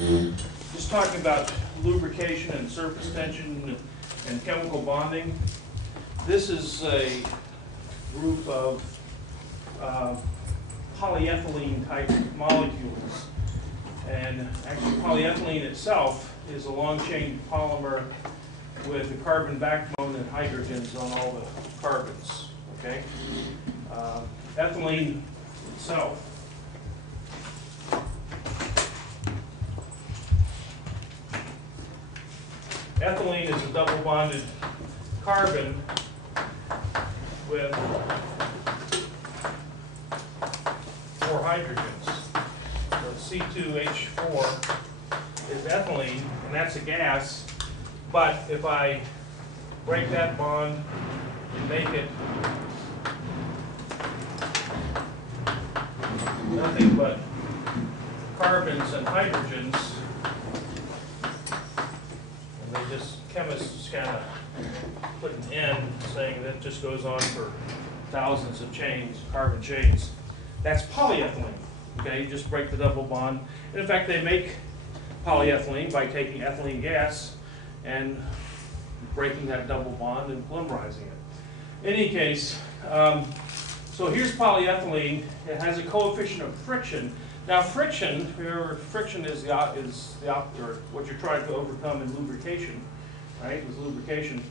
just talking about lubrication and surface tension and chemical bonding. This is a group of polyethylene type molecules. And actually polyethylene itself is a long chain polymer with a carbon backbone and hydrogens on all the carbons. Okay? Ethylene itself ethylene is a double bonded carbon with 4 hydrogens. So C2H4 is ethylene, and that's a gas. But if I break that bond and make it nothing but carbons and hydrogens, and they just, chemists kind of put an N saying that just goes on for thousands of chains, carbon chains. That's polyethylene. Okay, you just break the double bond. And in fact, they make polyethylene by taking ethylene gas and breaking that double bond and polymerizing it. In any case, so here's polyethylene. It has a coefficient of friction. Now, friction, remember, friction is or what you're trying to overcome in lubrication, right? With lubrication,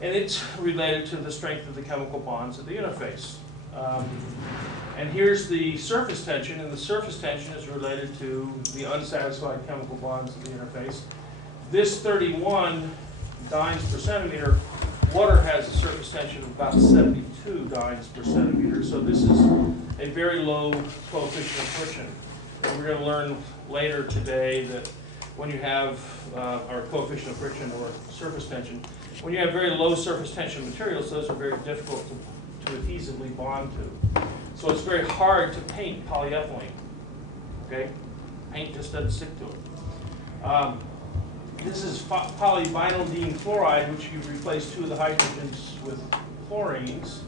and it's related to the strength of the chemical bonds at the interface. And here's the surface tension, and the surface tension is related to the unsatisfied chemical bonds at the interface. This 31 dynes per centimeter, water has a surface tension of about 72 dynes per centimeter, so this is a very low coefficient of friction. And we're going to learn later today that when you have our coefficient of friction or surface tension, when you have very low surface tension materials, those are very difficult to adhesively bond to. So it's very hard to paint polyethylene. Okay? Paint just doesn't stick to it. This is polyvinylidene chloride, which you replace 2 of the hydrogens with chlorines.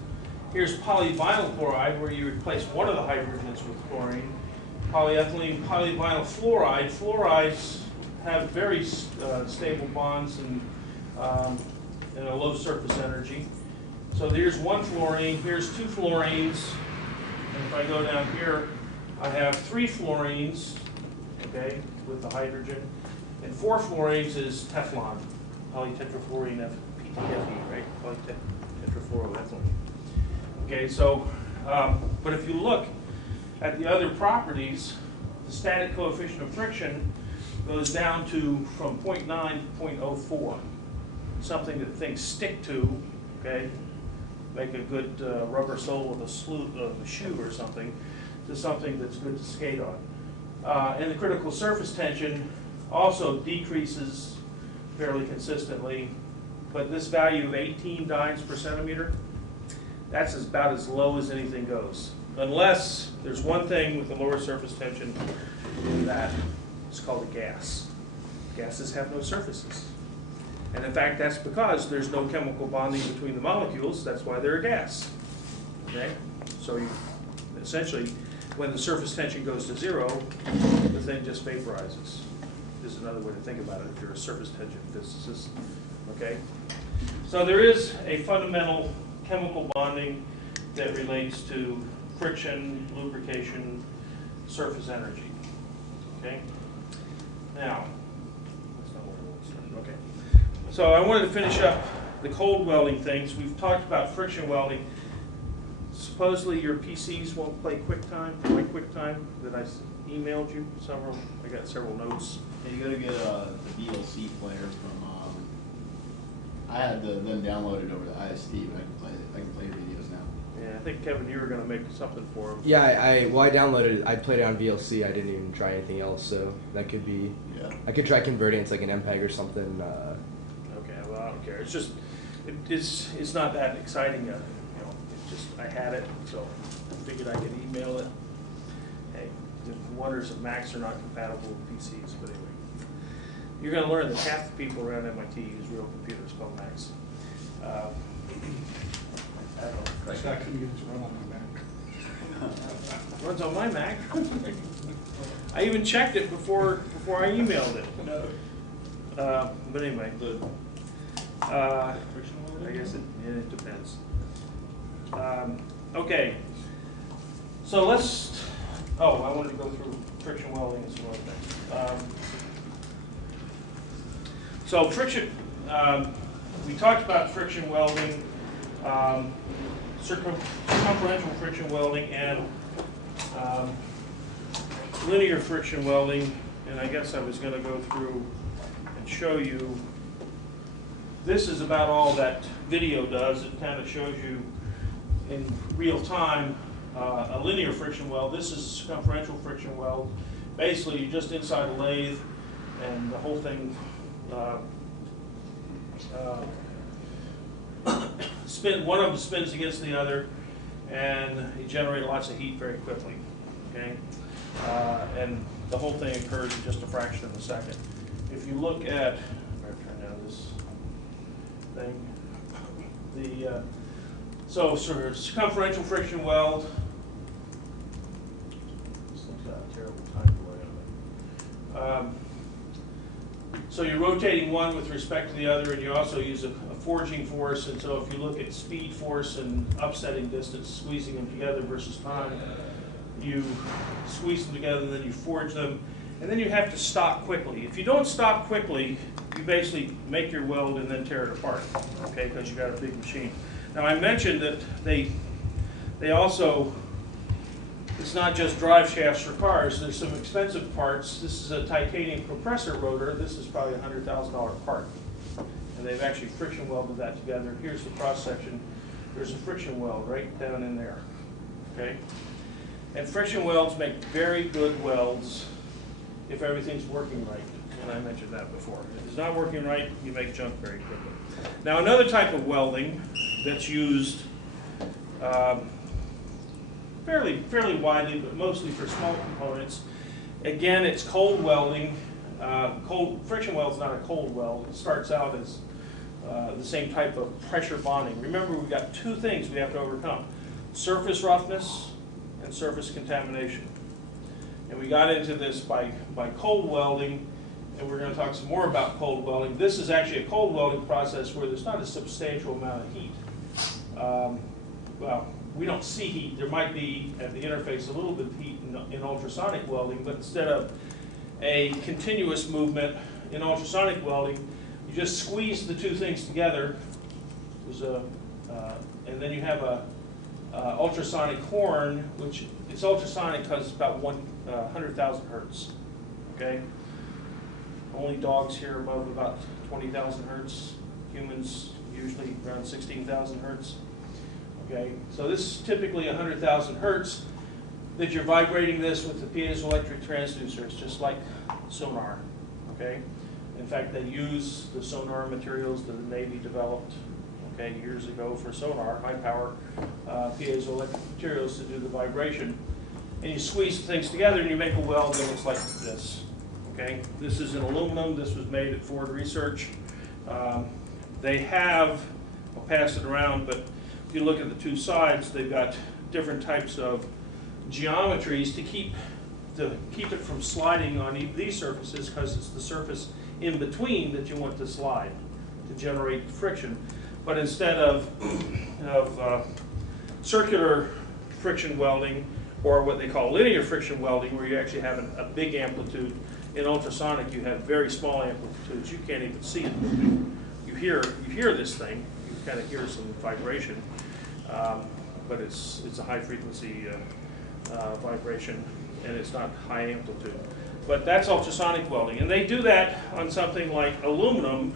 Here's polyvinyl chloride, where you replace 1 of the hydrogens with chlorine. Polyethylene, polyvinyl fluoride. Fluorides have very stable bonds and a low surface energy. So there's 1 fluorine, here's 2 fluorines, and if I go down here, I have 3 fluorines, okay, with the hydrogen, and 4 fluorines is Teflon, polytetrafluorine PTFE, right, polytetrafluoroethylene. Okay, so, but if you look at the other properties, the static coefficient of friction goes down to from 0.9 to 0.04, something that things stick to, okay, make a good rubber sole of a shoe or something, to something that's good to skate on. And the critical surface tension also decreases fairly consistently, but this value of 18 dynes per centimeter, that's about as low as anything goes. Unless there's one thing with the lower surface tension that is called a gas. Gases have no surfaces. And in fact, that's because there's no chemical bonding between the molecules. That's why they're a gas. Okay? So you, essentially, when the surface tension goes to 0, the thing just vaporizes. This is another way to think about it if you're a surface tension physicist. Okay? So there is a fundamental chemical bonding that relates to friction, lubrication, surface energy. Okay? Now, that's not where I want to start. Okay. So I wanted to finish up the cold welding things. We've talked about friction welding. Supposedly your PCs won't play QuickTime, my QuickTime that I emailed you several. I got several notes. Yeah, you gotta get the VLC player from. I had them downloaded over the IST, but I can play videos now. Yeah, I think Kevin, you were going to make something for him. Yeah, I downloaded it. I played it on VLC. I didn't even try anything else, so that could be. Yeah. I could try converting it to like an MPEG or something. Okay, well I don't care. It's just it's not that exciting. You know, it's just I had it, so I figured I could email it. Hey, the wonders of Macs are not compatible with PCs, but anyway. You're going to learn that half the people around MIT use real computers called Macs. I don't know. Scott couldn't get his run on my Mac. Runs on my Mac. I even checked it before I emailed it. But anyway, I guess it depends. Okay, so let's. Oh, I wanted to go through friction welding and some other things. So friction. We talked about friction welding, circumferential friction welding, and linear friction welding, and I guess I was going to go through and show you. This is about all that video does. It kind of shows you in real time a linear friction weld. This is a circumferential friction weld. Basically, you're just inside a lathe, and the whole thing one of them spins against the other, and you generate lots of heat very quickly. Okay, and the whole thing occurs in just a fraction of a second. If you look at, I'm turn down this thing. So sort of circumferential friction weld. This thing's got a terrible time delay on it. So you're rotating one with respect to the other, and you also use a forging force. And so if you look at speed force and upsetting distance, squeezing them together versus time, you squeeze them together, and then you forge them, and then you have to stop quickly. If you don't stop quickly, you basically make your weld and then tear it apart, okay, because you got a big machine. Now I mentioned that they also, it's not just drive shafts for cars. There's some expensive parts. This is a titanium compressor rotor. This is probably a $100,000 part. And they've actually friction welded that together. Here's the cross section. There's a friction weld right down in there. Okay? And friction welds make very good welds if everything's working right. And I mentioned that before. If it's not working right, you make junk very quickly. Now another type of welding that's used fairly widely, but mostly for small components. Again, it's cold welding. Friction weld is not a cold weld. It starts out as the same type of pressure bonding. Remember, we've got two things we have to overcome: surface roughness and surface contamination. And we got into this by cold welding, and we're going to talk some more about cold welding. This is actually a cold welding process where there's not a substantial amount of heat. Well, we don't see heat. There might be at the interface a little bit of heat in ultrasonic welding, but instead of a continuous movement in ultrasonic welding, you just squeeze the two things together. And then you have a ultrasonic horn, which it's ultrasonic because it's about 100,000 hertz. Okay. Only dogs here above about 20,000 hertz. Humans usually around 16,000 hertz. Okay, so this is typically 100,000 hertz that you're vibrating this with the piezoelectric transducers, just like sonar. Okay, in fact, they use the sonar materials that the Navy developed, okay, years ago for sonar, high power piezoelectric materials to do the vibration. And you squeeze things together and you make a weld that looks like this. Okay, this is in aluminum. This was made at Ford Research. They have, I'll pass it around, but if you look at the two sides, they've got different types of geometries to keep it from sliding on these surfaces, because it's the surface in between that you want to slide to generate friction. But instead of circular friction welding, or what they call linear friction welding, where you actually have a big amplitude, in ultrasonic you have very small amplitudes. You can't even see it moving. You hear this thing. You kind of hear some vibration, but it's a high frequency vibration, and it's not high amplitude. But that's ultrasonic welding, and they do that on something like aluminum.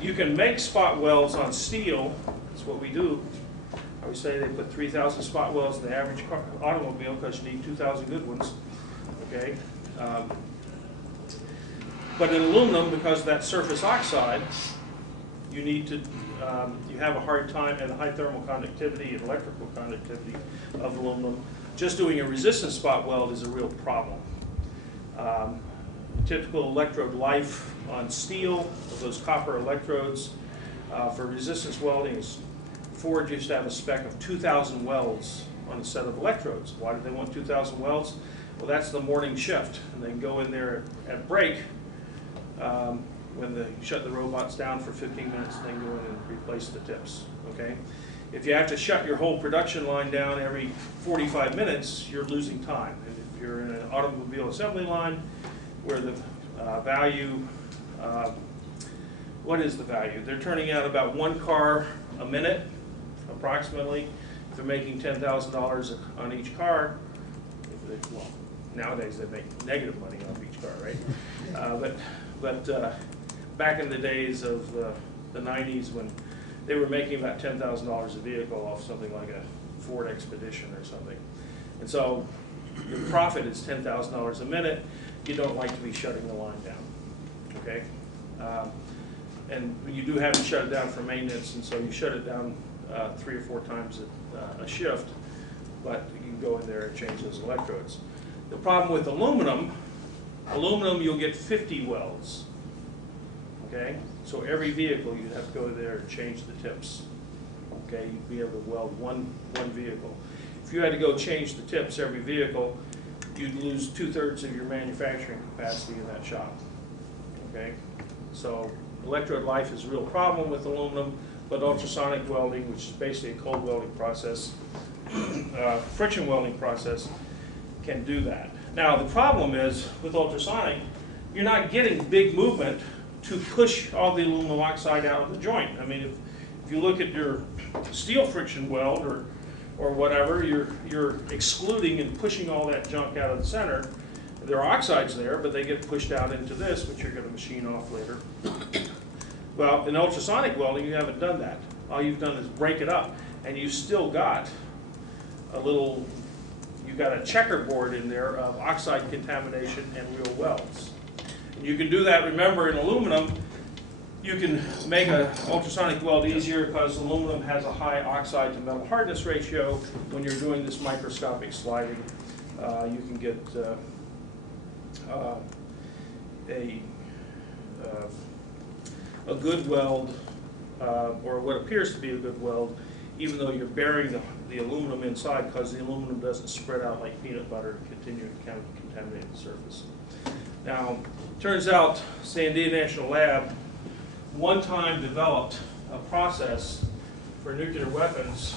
You can make spot welds on steel. That's what we do. I would say they put 3,000 spot welds in the average automobile because you need 2,000 good ones. Okay. But in aluminum, because of that surface oxide, you need to, you have a hard time, and the high thermal conductivity and electrical conductivity of aluminum. Just doing a resistance spot weld is a real problem. Typical electrode life on steel, of those copper electrodes, for resistance welding, Ford used to have a spec of 2,000 welds on a set of electrodes. Why do they want 2,000 welds? Well, that's the morning shift, and they can go in there at break when they shut the robots down for 15 minutes, and then go in and replace the tips, okay? If you have to shut your whole production line down every 45 minutes, you're losing time. And if you're in an automobile assembly line where the value, what is the value? They're turning out about 1 car a minute, approximately. If they're making $10,000 on each car, well, nowadays they make negative money off each car, right? But back in the days of the 90s when they were making about $10,000 a vehicle off something like a Ford Expedition or something. And so the profit is $10,000 a minute. You don't like to be shutting the line down, okay? And you do have to shut it down for maintenance, and so you shut it down 3 or 4 times a shift, but you can go in there and change those electrodes. The problem with aluminum, you'll get 50 welds, okay? So every vehicle you'd have to go there and change the tips, okay? You'd be able to weld one vehicle. If you had to go change the tips every vehicle, you'd lose 2/3 of your manufacturing capacity in that shop, okay? So electrode life is a real problem with aluminum, but ultrasonic welding, which is basically a cold welding process, friction welding process, can do that. Now the problem is, with ultrasonic, you're not getting big movement to push all the aluminum oxide out of the joint. I mean, if you look at your steel friction weld or whatever, you're excluding and pushing all that junk out of the center. There are oxides there, but they get pushed out into this, which you're going to machine off later. Well, in ultrasonic welding, you haven't done that. All you've done is break it up, and you've still got you've got a checkerboard in there of oxide contamination and real welds. And you can do that, remember, in aluminum, you can make an ultrasonic weld easier because aluminum has a high oxide to metal hardness ratio. When you're doing this microscopic sliding, you can get a good weld, or what appears to be a good weld, even though you're burying the aluminum inside, because the aluminum doesn't spread out like peanut butter and continue to kind of contaminate the surface. Now, turns out Sandia National Lab one time developed a process for nuclear weapons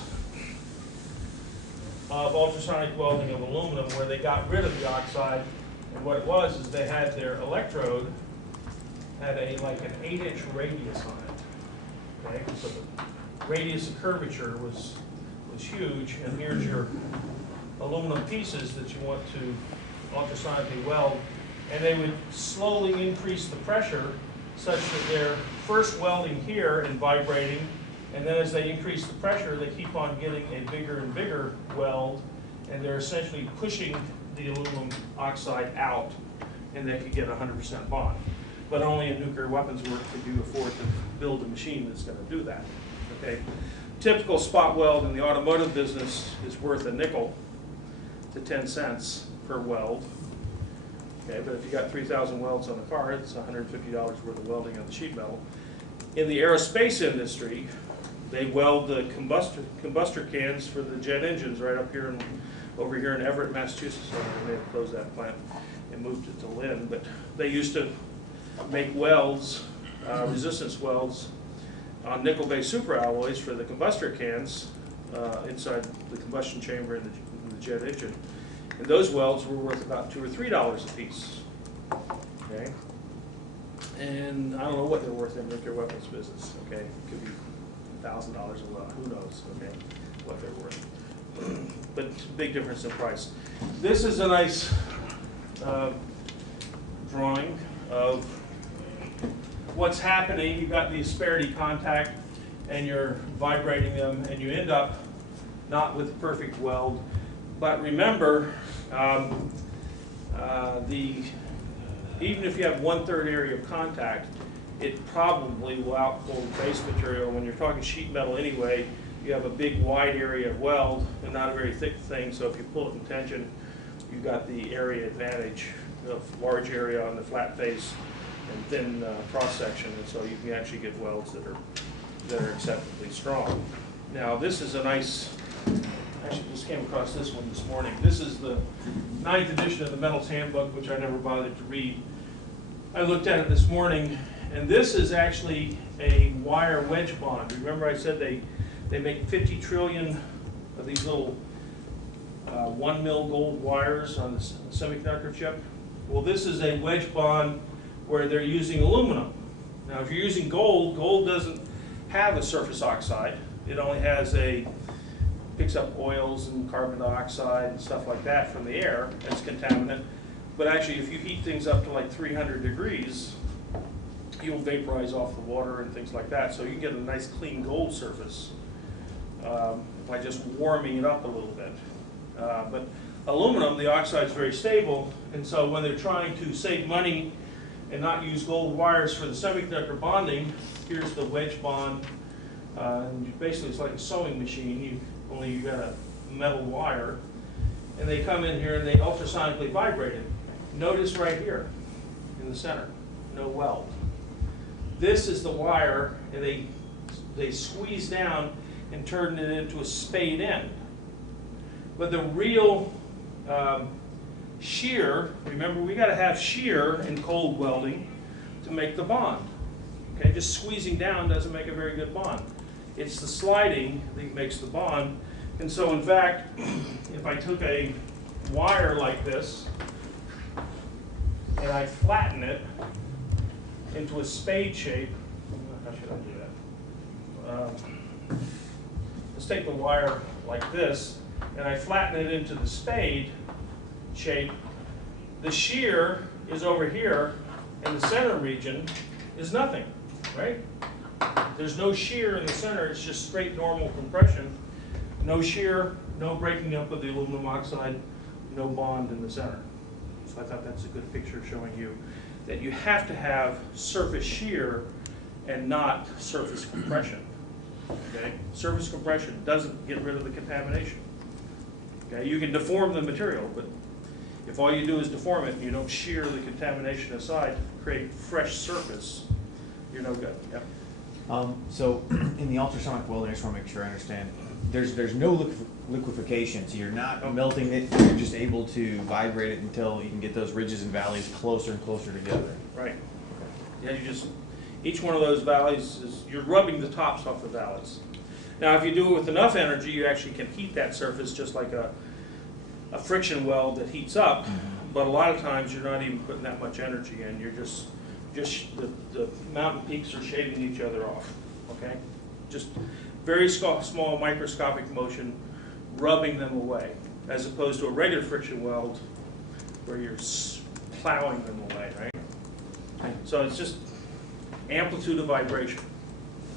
of ultrasonic welding of aluminum where they got rid of the oxide, and what it was is they had their electrode had like an 8-inch radius on it. Okay, so the radius of curvature was huge, and here's your aluminum pieces that you want to ultrasonically weld, and they would slowly increase the pressure such that they're first welding here and vibrating, and then as they increase the pressure, they keep on getting a bigger and bigger weld, and they're essentially pushing the aluminum oxide out, and they could get 100% bond. But only in nuclear weapons work could you afford to build a machine that's going to do that. Okay, typical spot weld in the automotive business is worth a nickel to 10 cents per weld. Okay, but if you got 3,000 welds on the car, it's $150 worth of welding on the sheet metal. In the aerospace industry, they weld the combustor cans for the jet engines right up here over here in Everett, Massachusetts. So they may have closed that plant and moved it to Lynn, but they used to make welds, resistance welds, on nickel-based superalloys for the combustor cans inside the combustion chamber in the jet engine. And those welds were worth about $2 or $3 a piece. Okay, and I don't know what they're worth in the nuclear weapons business. Okay, it could be $1,000 a weld. Who knows? Okay, what they're worth. But big difference in price. This is a nice drawing of what's happening. You've got the asperity contact, and you're vibrating them, and you end up not with a perfect weld. But remember, even if you have 1/3 area of contact, it probably will outpull the base material. When you're talking sheet metal anyway, you have a big wide area of weld and not a very thick thing, so if you pull it in tension, you've got the area advantage of large area on the flat face and thin cross section, and so you can actually get welds that are acceptably strong. Now this is a nice actually just came across this one this morning. This is the 9th edition of the Metals Handbook, which I never bothered to read. I looked at it this morning, and this is actually a wire wedge bond. Remember I said they make 50 trillion of these little 1 mil gold wires on the semiconductor chip? Well, this is a wedge bond where they're using aluminum. Now, if you're using gold, gold doesn't have a surface oxide. It only has picks up oils and carbon dioxide and stuff like that from the air as contaminant. But actually, if you heat things up to like 300 degrees, you'll vaporize off the water and things like that. So you get a nice clean gold surface by just warming it up a little bit. But aluminum, the oxide is very stable, and so when they're trying to save money and not use gold wires for the semiconductor bonding, here's the wedge bond. And basically, it's like a sewing machine, only you got a metal wire, and they come in here and they ultrasonically vibrate it. Notice right here in the center, no weld. This is the wire, and they squeeze down and turn it into a spade end. But the real shear, remember we got to have shear in cold welding to make the bond. Okay, just squeezing down doesn't make a very good bond. It's the sliding that makes the bond. And so in fact, if I took a wire like this and I flatten it into a spade shape, how should I do that? Let's take the wire like this, and I flatten it into the spade shape. The shear is over here, and the center region is nothing, right? There's no shear in the center, it's just straight normal compression. No shear, no breaking up of the aluminum oxide, no bond in the center. So I thought that's a good picture showing you that you have to have surface shear and not surface compression. Okay? Surface compression doesn't get rid of the contamination. Okay? You can deform the material, but if all you do is deform it and you don't shear the contamination aside to create fresh surface, you're no good. Yep. So in the ultrasonic welding, I just want to make sure I understand. There's no liquefaction, so you're not melting it. You're just able to vibrate it until you can get those ridges and valleys closer and closer together. Right. Yeah, you just, each one of those valleys is, you're rubbing the tops off the valleys. Now, if you do it with enough energy, you actually can heat that surface just like a friction weld that heats up. But a lot of times, you're not even putting that much energy in. You're just the mountain peaks are shaving each other off. Okay, just very small microscopic motion, rubbing them away, as opposed to a regular friction weld where you're plowing them away, right? So it's just amplitude of vibration.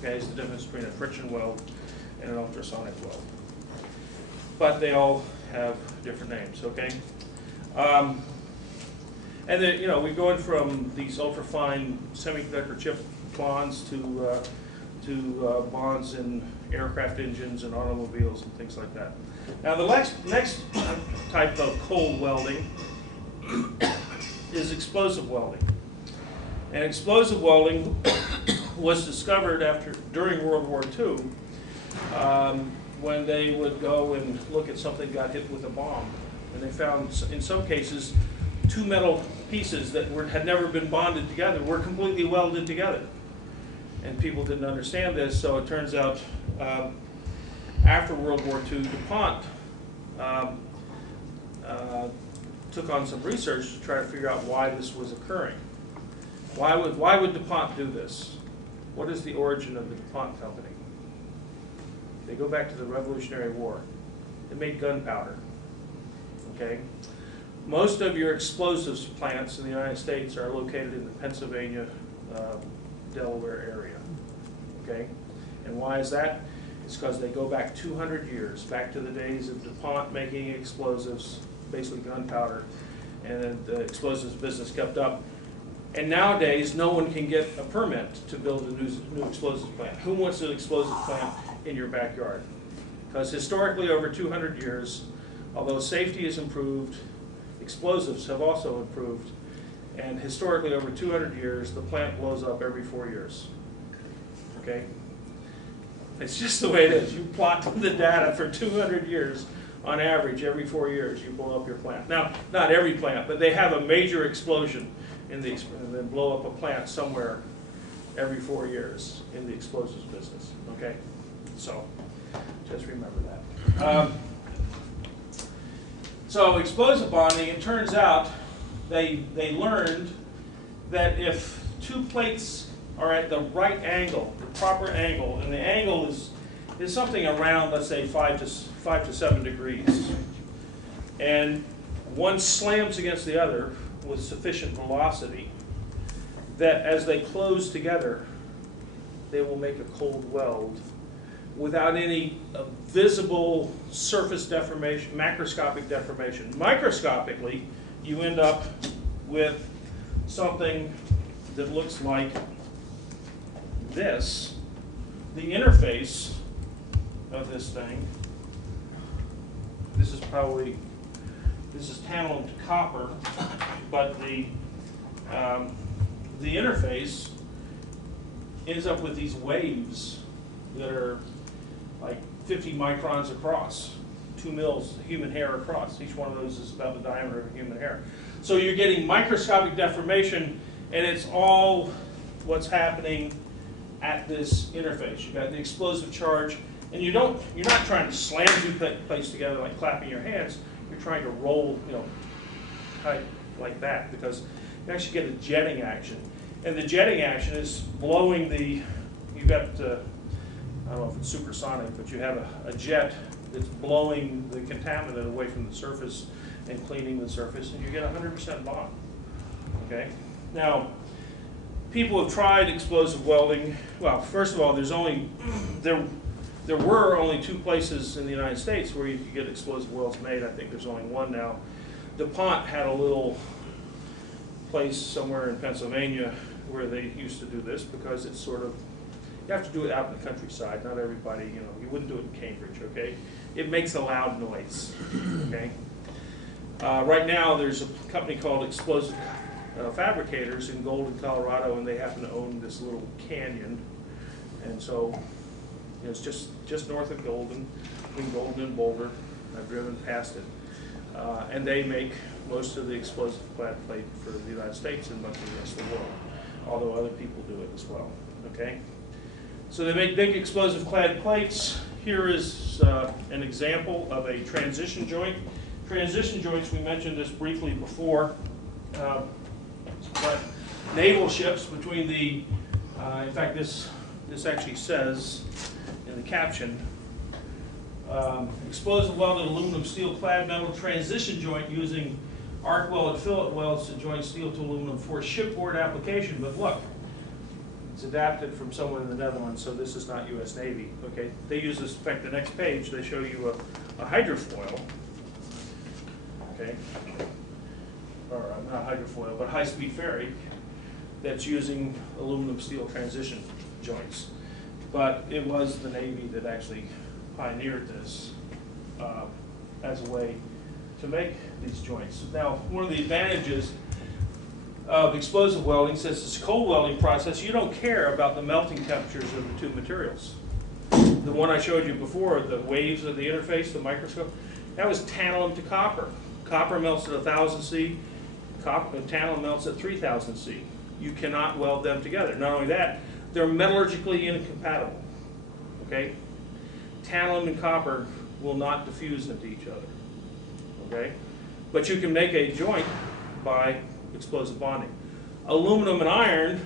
Okay, is the difference between a friction weld and an ultrasonic weld. But they all have different names. Okay. And then, you know, we're going from these ultrafine semiconductor chip bonds to bonds in aircraft engines and automobiles and things like that. Now, the next type of cold welding is explosive welding. And explosive welding was discovered during World War II when they would go and look at something got hit with a bomb. And they found, in some cases, two metal pieces that had never been bonded together were completely welded together. And people didn't understand this, so it turns out after World War II, DuPont took on some research to try to figure out why this was occurring. Why would DuPont do this? What is the origin of the DuPont company? They go back to the Revolutionary War. They made gunpowder. Okay? Most of your explosives plants in the United States are located in the Pennsylvania, Delaware area. Okay? And why is that? It's because they go back 200 years, back to the days of DuPont making explosives, basically gunpowder, and then the explosives business kept up. And nowadays, no one can get a permit to build a new explosives plant. Who wants an explosives plant in your backyard? Because historically, over 200 years, although safety has improved, explosives have also improved. And historically, over 200 years, the plant blows up every 4 years. Okay? It's just the way it is. You plot the data for 200 years, on average, every 4 years, you blow up your plant. Now, not every plant, but they have a major explosion and then blow up a plant somewhere every 4 years in the explosives business, okay? So, just remember that. So explosive bonding, it turns out they learned that if two plates are at the right angle, the proper angle, and the angle is something around, let's say, 5 to 7 degrees, and one slams against the other with sufficient velocity, that as they close together, they will make a cold weld without any visible surface deformation, macroscopic deformation. Microscopically, you end up with something that looks like this. The interface of this thing, this is tantalum to copper, but the interface ends up with these waves that are like 50 microns across, 2 mils human hair across. Each one of those is about the diameter of a human hair. So you're getting microscopic deformation, and it's all what's happening at this interface. You've got the explosive charge, and you're not trying to slam two plates together like clapping your hands. You're trying to roll, tight like that, because you actually get a jetting action. And the jetting action is blowing you've got, I don't know if it's supersonic, but you have a jet that's blowing the contaminant away from the surface and cleaning the surface, and you get 100% bond. Okay? Now, people have tried explosive welding. Well, first of all, there were only 2 places in the United States where you could get explosive welds made. I think there's only 1 now. DuPont had a little place somewhere in Pennsylvania where they used to do this, because it's sort of, you have to do it out in the countryside. Not everybody, you wouldn't do it in Cambridge, okay? It makes a loud noise, okay? Right now, there's a company called Explosive Fabricators in Golden, Colorado, and they happen to own this little canyon. And so, it's just north of Golden, between Golden and Boulder. I've driven past it. And they make most of the explosive clad plate for the United States and much of the rest of the world, although other people do it as well, okay? So they make big explosive clad plates. Here is an example of a transition joint. Transition joints, we mentioned this briefly before, but naval ships between the, in fact this actually says in the caption, explosive welded aluminum steel clad metal transition joint using arc welded fillet welds to join steel to aluminum for shipboard application. But look, it's adapted from somewhere in the Netherlands, so this is not U.S. Navy. Okay, they use this. In fact, the next page they show you a hydrofoil. Okay, or not hydrofoil, but high-speed ferry that's using aluminum steel transition joints. But it was the Navy that actually pioneered this as a way to make these joints. Now, one of the advantages of explosive welding, since it's a cold welding process, you don't care about the melting temperatures of the 2 materials. The one I showed you before, the waves of the interface, the microscope, that was tantalum to copper. Copper melts at 1,000 C, tantalum melts at 3,000 C. You cannot weld them together. Not only that, they're metallurgically incompatible. Okay? Tantalum and copper will not diffuse into each other. Okay? But you can make a joint by explosive bonding. Aluminum and iron,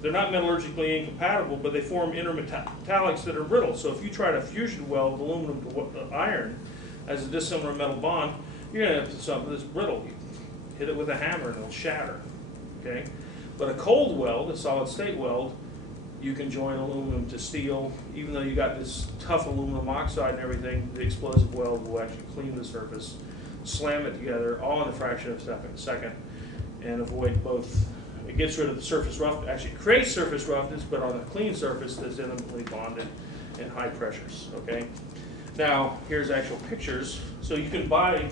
they're not metallurgically incompatible, but they form intermetallics that are brittle. So if you try to fusion weld aluminum to iron as a dissimilar metal bond, you're going to have something that's brittle. You hit it with a hammer and it'll shatter. Okay? But a cold weld, a solid state weld, you can join aluminum to steel. Even though you got this tough aluminum oxide and everything, the explosive weld will actually clean the surface, slam it together, all in a fraction of a second, and avoid both. It gets rid of the surface roughness, actually creates surface roughness, but on a clean surface that's intimately bonded in high pressures. Okay. Now here's actual pictures. So you can buy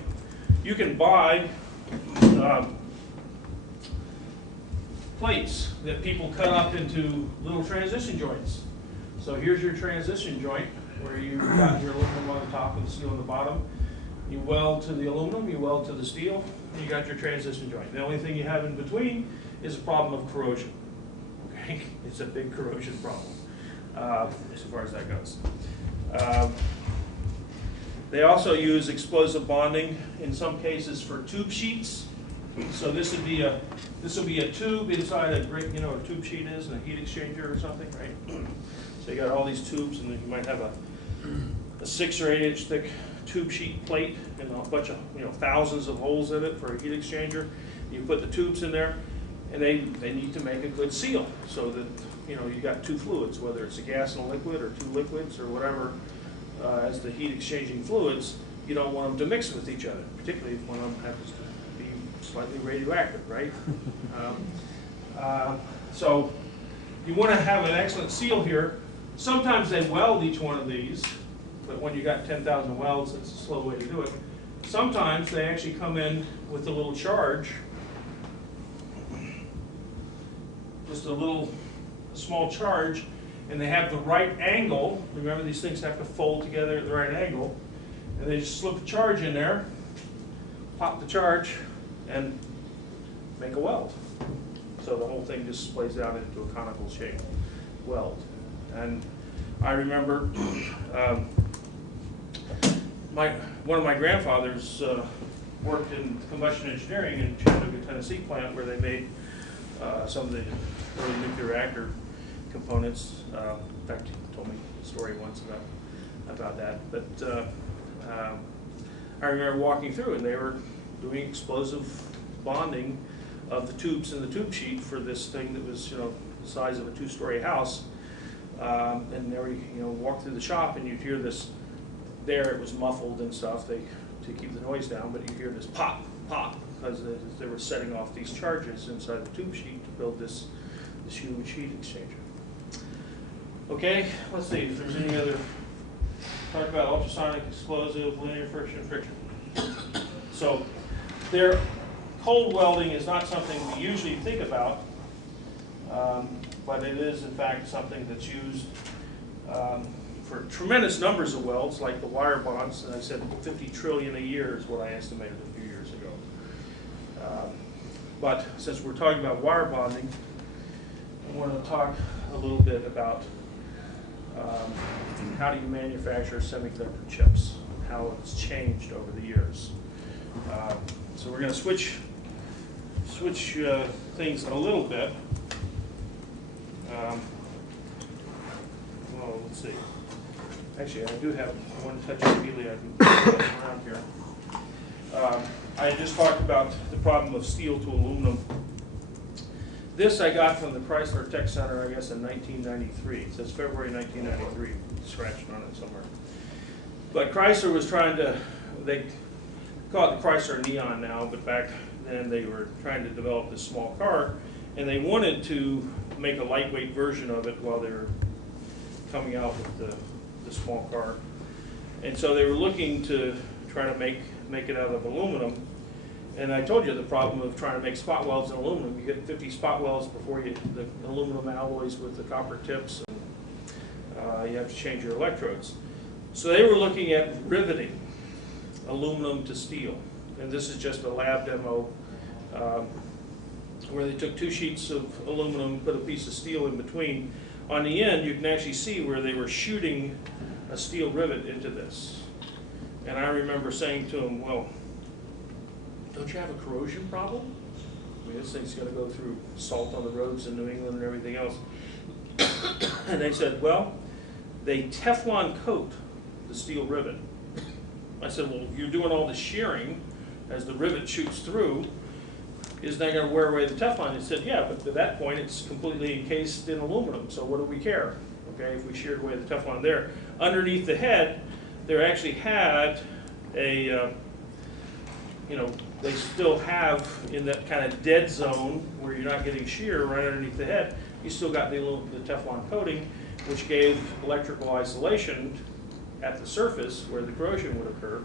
plates that people cut up into little transition joints. So here's your transition joint where you've got your aluminum on the top and steel on the bottom. You weld to the aluminum, you weld to the steel, and you got your transition joint. The only thing you have in between is a problem of corrosion. Okay, it's a big corrosion problem as far as that goes. They also use explosive bonding in some cases for tube sheets. So this would be a tube inside a great, you know what a tube sheet is, and a heat exchanger or something, right? So you got all these tubes, and then you might have a 6 or 8 inch thick tube sheet plate and a bunch of, you know, thousands of holes in it for a heat exchanger. You put the tubes in there, and they need to make a good seal so that, you know, you got two fluids, whether it's a gas and a liquid or two liquids or whatever. As the heat exchanging fluids, you don't want them to mix with each other, particularly if one of them happens to be slightly radioactive, right? So you want to have an excellent seal here. Sometimes they weld each one of these, but when you got 10,000 welds, it's a slow way to do it. Sometimes they actually come in with a little charge, just a small charge, and they have the right angle. Remember, these things have to fold together at the right angle. And they just slip a charge in there, pop the charge, and make a weld. So the whole thing just splays out into a conical shape weld. And I remember one of my grandfathers worked in combustion engineering in Chattanooga, Tennessee plant where they made some of the early nuclear reactor components. In fact, he told me a story once about that. But I remember walking through, and they were doing explosive bonding of the tubes in the tube sheet for this thing that was, you know, the size of a 2-story house. And there, you know, walk through the shop, and you'd hear this. There, it was muffled and stuff to keep the noise down, but you hear this pop, pop, because they were setting off these charges inside the tube sheet to build this huge heat exchanger. Okay, let's see if there's any other. Talk about ultrasonic, explosive, linear friction. So, cold welding is not something we usually think about, but it is in fact something that's used for tremendous numbers of welds, like the wire bonds. And I said 50 trillion a year is what I estimated a few years ago. But since we're talking about wire bonding, I want to talk a little bit about how do you manufacture semiconductor chips, and how it's changed over the years. So we're going to switch things a little bit. Well, let's see. Actually, I do have one touchy-feely I can pass around here. I just talked about the problem of steel to aluminum. This I got from the Chrysler Tech Center, I guess, in 1993. It says February 1993, scratched on it somewhere. But Chrysler was trying to, they call it the Chrysler Neon now, but back then they were trying to develop this small car, and they wanted to make a lightweight version of it while they were coming out with the small car. And so they were looking to try to make it out of aluminum. And I told you the problem of trying to make spot welds in aluminum. You get 50 spot welds before you get the aluminum alloys with the copper tips, and you have to change your electrodes. So they were looking at riveting aluminum to steel. And this is just a lab demo where they took 2 sheets of aluminum, put a piece of steel in between. On the end, you can actually see where they were shooting a steel rivet into this. And I remember saying to them, well, don't you have a corrosion problem? I mean, this thing's going to go through salt on the roads in New England and everything else. And they said, well, they Teflon coat the steel rivet. I said, well, you're doing all the shearing as the rivet shoots through. Is that going to wear away the Teflon? He said, yeah, but at that point, it's completely encased in aluminum, so what do we care? Okay, if we sheared away the Teflon there. Underneath the head, there actually had a, you know, they still have in that kind of dead zone where you're not getting shear right underneath the head, you still got the Teflon coating, which gave electrical isolation at the surface where the corrosion would occur.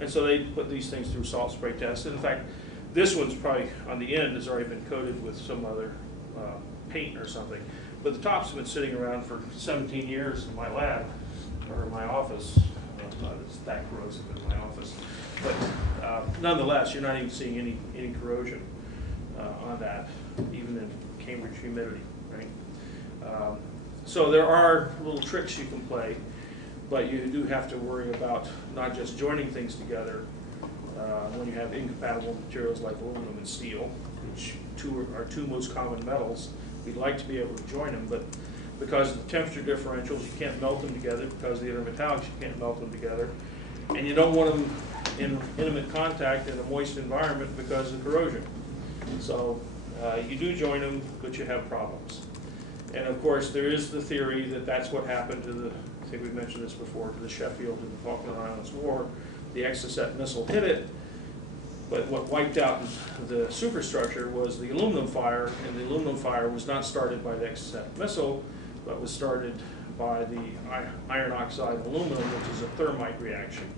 And so they put these things through salt spray tests. In fact, this one's probably on the end has already been coated with some other paint or something. But the tops have been sitting around for 17 years in my lab or in my office it's that corrosive in my office. But nonetheless, you're not even seeing any corrosion on that, even in Cambridge humidity, right? So there are little tricks you can play, but you do have to worry about not just joining things together when you have incompatible materials like aluminum and steel, which are two most common metals. We'd like to be able to join them, but because of the temperature differentials, you can't melt them together. Because of the intermetallics, you can't melt them together. And you don't want them in intimate contact in a moist environment because of corrosion. So you do join them, but you have problems. And of course, there is the theory that that's what happened to the, I think we mentioned this before, to the Sheffield in the Falkland Islands War. The Exocet missile hit it, but what wiped out the superstructure was the aluminum fire, and the aluminum fire was not started by the Exocet missile, but was started by the iron oxide aluminum, which is a thermite reaction.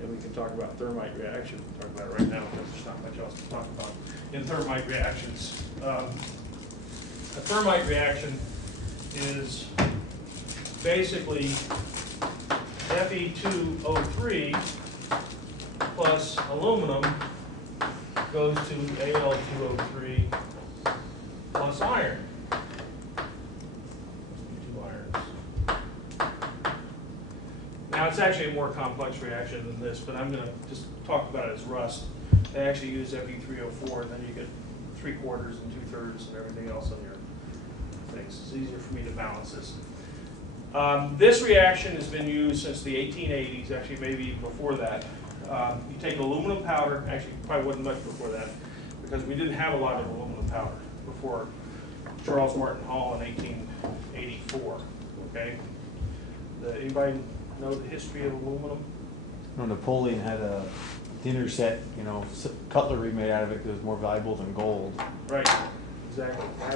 And we can talk about thermite reaction. We'll talk about it right now because there's not much else to talk about in thermite reactions. A thermite reaction is basically Fe2O3 plus aluminum goes to Al2O3 plus iron. Two irons. Now it's actually a more complex reaction than this, but I'm going to just talk about it as rust. They actually use Fe3O4, and then you get 3/4 and 2/3 and everything else on your things. It's easier for me to balance this. This reaction has been used since the 1880s, actually maybe before that. You take aluminum powder, actually probably wasn't much before that, because we didn't have a lot of aluminum powder before Charles Martin Hall in 1884, okay? Anybody know the history of aluminum? No, Napoleon had a dinner set, cutlery made out of it because it was more valuable than gold. Right, exactly. I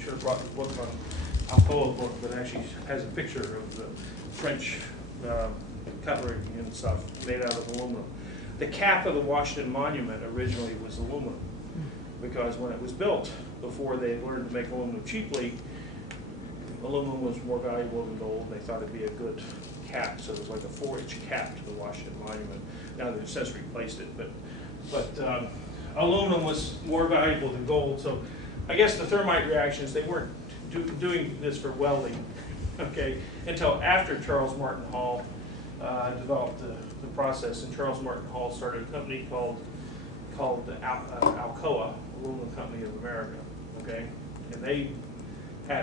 should have brought the book on Alcoa book that actually has a picture of the French cutlery and stuff made out of aluminum. The cap of the Washington Monument originally was aluminum, because when it was built, before they learned to make aluminum cheaply, aluminum was more valuable than gold. They thought it'd be a good cap, so it was like a 4-inch cap to the Washington Monument. Now they've since replaced it, but aluminum was more valuable than gold. So I guess the thermite reactions, they weren't doing this for welding, okay, until after Charles Martin Hall developed the process. And Charles Martin Hall started a company called Alcoa, Aluminum Company of America, okay, and they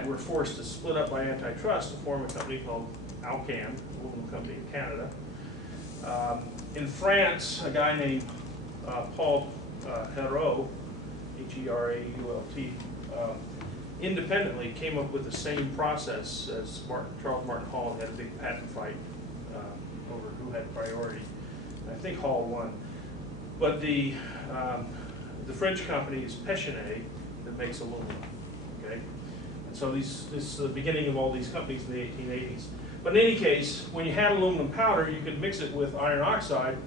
were forced to split up by antitrust to form a company called Alcan, Aluminum Company of Canada. In France, a guy named Paul Hérault, H-E-R-A-U-L-T, independently came up with the same process as Charles Martin Hall. Had a big patent fight over who had priority. I think Hall won. But the French company is Péchiney that makes aluminum, okay? And so this is the beginning of all these companies in the 1880s. But in any case, when you had aluminum powder, you could mix it with iron oxide,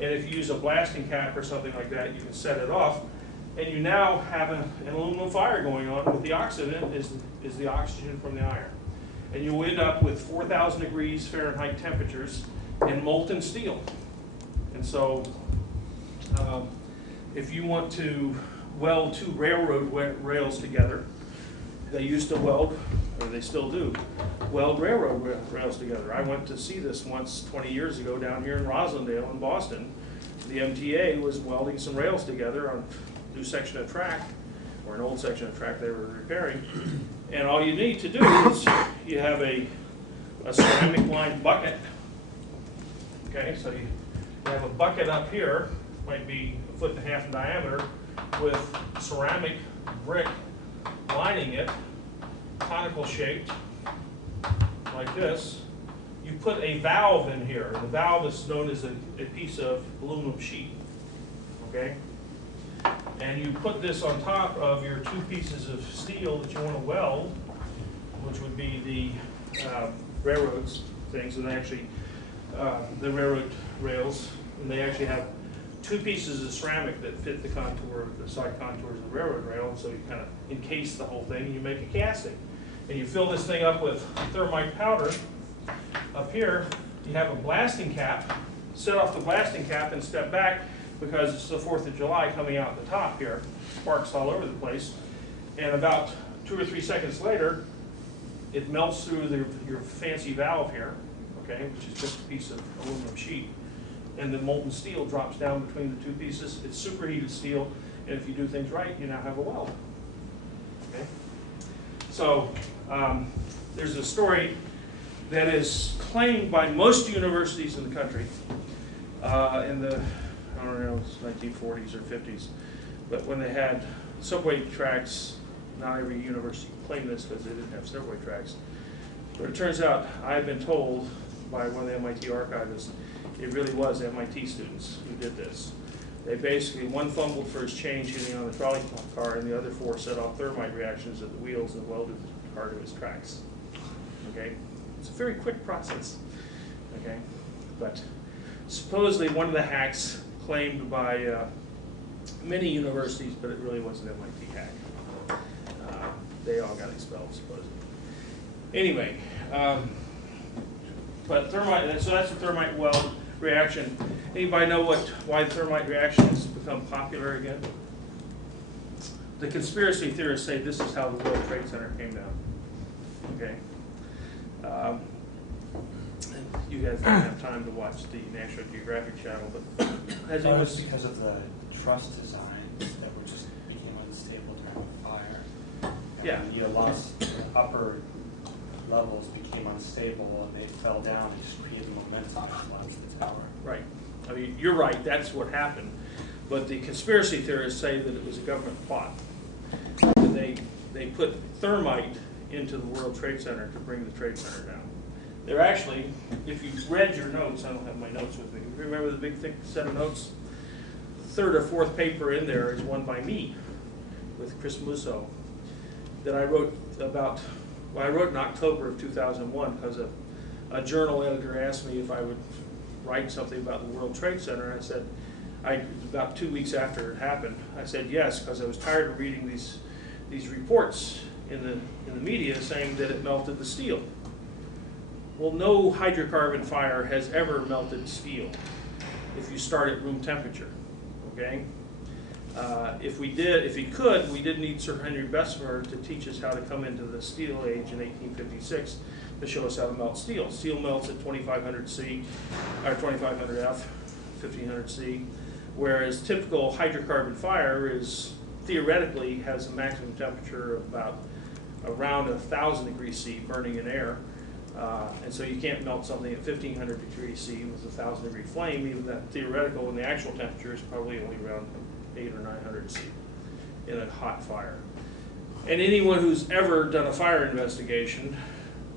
and if you use a blasting cap or something like that, you can set it off, and you now have an aluminum fire going on with the oxidant is the oxygen from the iron. And you end up with 4,000 degrees Fahrenheit temperatures in molten steel. And so if you want to weld two railroad rails together, they used to weld, or they still do, weld railroad rails together. I went to see this once 20 years ago down here in Roslindale in Boston. The MTA was welding some rails together on a new section of track, or an old section of track they were repairing. And all you need to do is you have a ceramic lined bucket. Okay, so you have a bucket up here, might be 1.5 foot in diameter, with ceramic brick lining it, conical shaped, like this. You put a valve in here. The valve is known as a piece of aluminum sheet, okay? And you put this on top of your two pieces of steel that you want to weld, which would be the railroads things, and actually the railroad rails, and they actually have two pieces of ceramic that fit the contour, the side contours of the railroad rail, so you kind of encase the whole thing and you make a casting. And you fill this thing up with thermite powder up here, You have a blasting cap, set off the blasting cap and step back because it's the 4th of July coming out the top here, sparks all over the place. And about 2 or 3 seconds later, it melts through your fancy valve here, okay, which is just a piece of aluminum sheet. And the molten steel drops down between the two pieces. It's superheated steel, and if you do things right, you now have a weld. Okay? So there's a story that is claimed by most universities in the country in the, I don't know, it's 1940s or 50s, but when they had subway tracks, not every university claimed this because they didn't have subway tracks. But it turns out, I've been told by one of the MIT archivists, it really was MIT students who did this. They basically, one fumbled for his change hitting on the trolley car, and the other 4 set off thermite reactions at the wheels and welded the car to his tracks. Okay? It's a very quick process. Okay? But supposedly one of the hacks claimed by many universities, but it really was an MIT hack. They all got expelled, supposedly. Anyway, but thermite, so that's the thermite weld reaction. Anybody know why the thermite reaction has become popular again? The conspiracy theorists say this is how the World Trade Center came down. Okay. You guys don't have time to watch the National Geographic Channel, but as it was because of the truss designs that were just became unstable during the fire. And yeah. You lost the upper levels became unstable and they fell down and just created momentum that collapsed the tower. Right. I mean, you're right. That's what happened. But the conspiracy theorists say that it was a government plot. And they put thermite into the World Trade Center to bring the Trade Center down. They're actually, if you read your notes, I don't have my notes with me. Remember the big thick set of notes? The 3rd or 4th paper in there is one by me with Chris Musso that I wrote about, well, I wrote in October of 2001 because a journal editor asked me if I would write something about the World Trade Center. I said, about 2 weeks after it happened, I said yes, because I was tired of reading these reports in the media saying that it melted the steel. Well, no hydrocarbon fire has ever melted steel if you start at room temperature, okay? If you could, we did need Sir Henry Bessemer to teach us how to come into the steel age in 1856 to show us how to melt steel. Steel melts at 2500 C, or 2500 F, 1500 C, whereas typical hydrocarbon fire is theoretically has a maximum temperature of about around 1000 degrees C burning in air. And so you can't melt something at 1500 degrees C with a 1000 degree flame, even that theoretical and the actual temperature is probably only around 800 or 900 C in a hot fire. And anyone who's ever done a fire investigation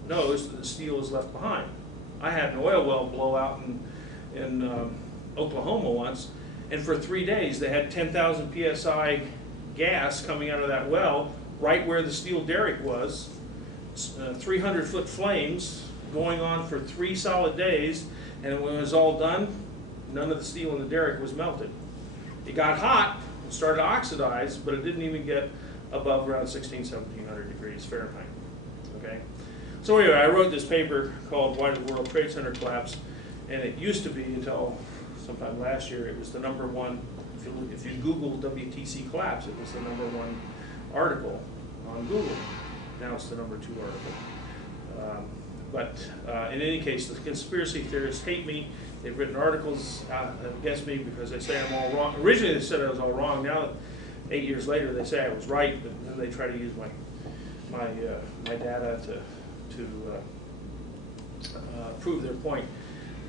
knows that the steel is left behind. I had an oil well blow out in Oklahoma once, and for 3 days they had 10,000 PSI gas coming out of that well right where the steel derrick was. 300-foot flames going on for 3 solid days, and when it was all done, none of the steel in the derrick was melted. It got hot and started to oxidize, but it didn't even get above around 1700 degrees Fahrenheit. Okay? So anyway, I wrote this paper called Why Did the World Trade Center Collapse? And it used to be until sometime last year, it was the -- if you Google WTC collapse, it was the #1 article on Google. Now it's the #2 article. In any case, the conspiracy theorists hate me. They've written articles against me because they say I'm all wrong. Originally they said I was all wrong. Now, 8 years later, they say I was right, but then they try to use my data to prove their point.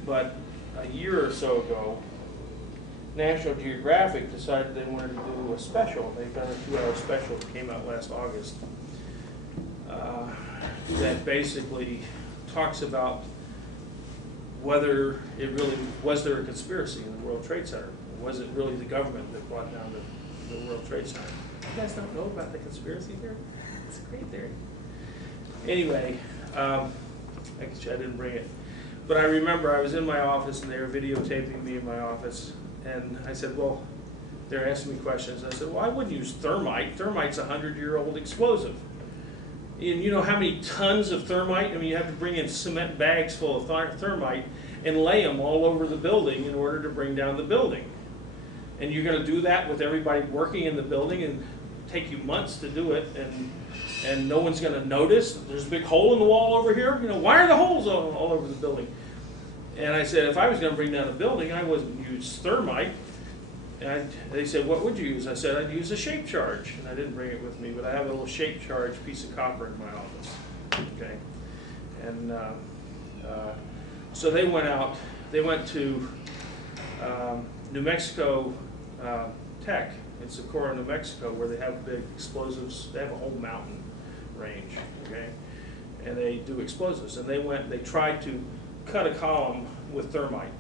But a year or so ago, National Geographic decided they wanted to do a special. They've done a 2-hour special that came out last August that basically talks about whether it really was there a conspiracy in the World Trade Center. Was it really the government that brought down the World Trade Center? You guys don't know about the conspiracy theory? It's a great theory. Anyway, actually I didn't bring it. But I remember I was in my office and they were videotaping me in my office. And I said, well, they're asking me questions. I said, well, I wouldn't use thermite. Thermite's a 100-year-old explosive. And you know how many tons of thermite? I mean, you have to bring in cement bags full of thermite. and lay them all over the building in order to bring down the building. And you're going to do that with everybody working in the building and take you months to do it, and no one's going to notice. There's a big hole in the wall over here. You know, why are the holes all over the building? And I said, if I was going to bring down a building, I wouldn't use thermite. And they said, what would you use? I said, I'd use a shape charge. And I didn't bring it with me, but I have a little shape charge piece of copper in my office. Okay. And so they went out. They went to New Mexico Tech in Socorro, New Mexico, where they have big explosives. They have a whole mountain range, okay? And they do explosives. And they tried to cut a column with thermite.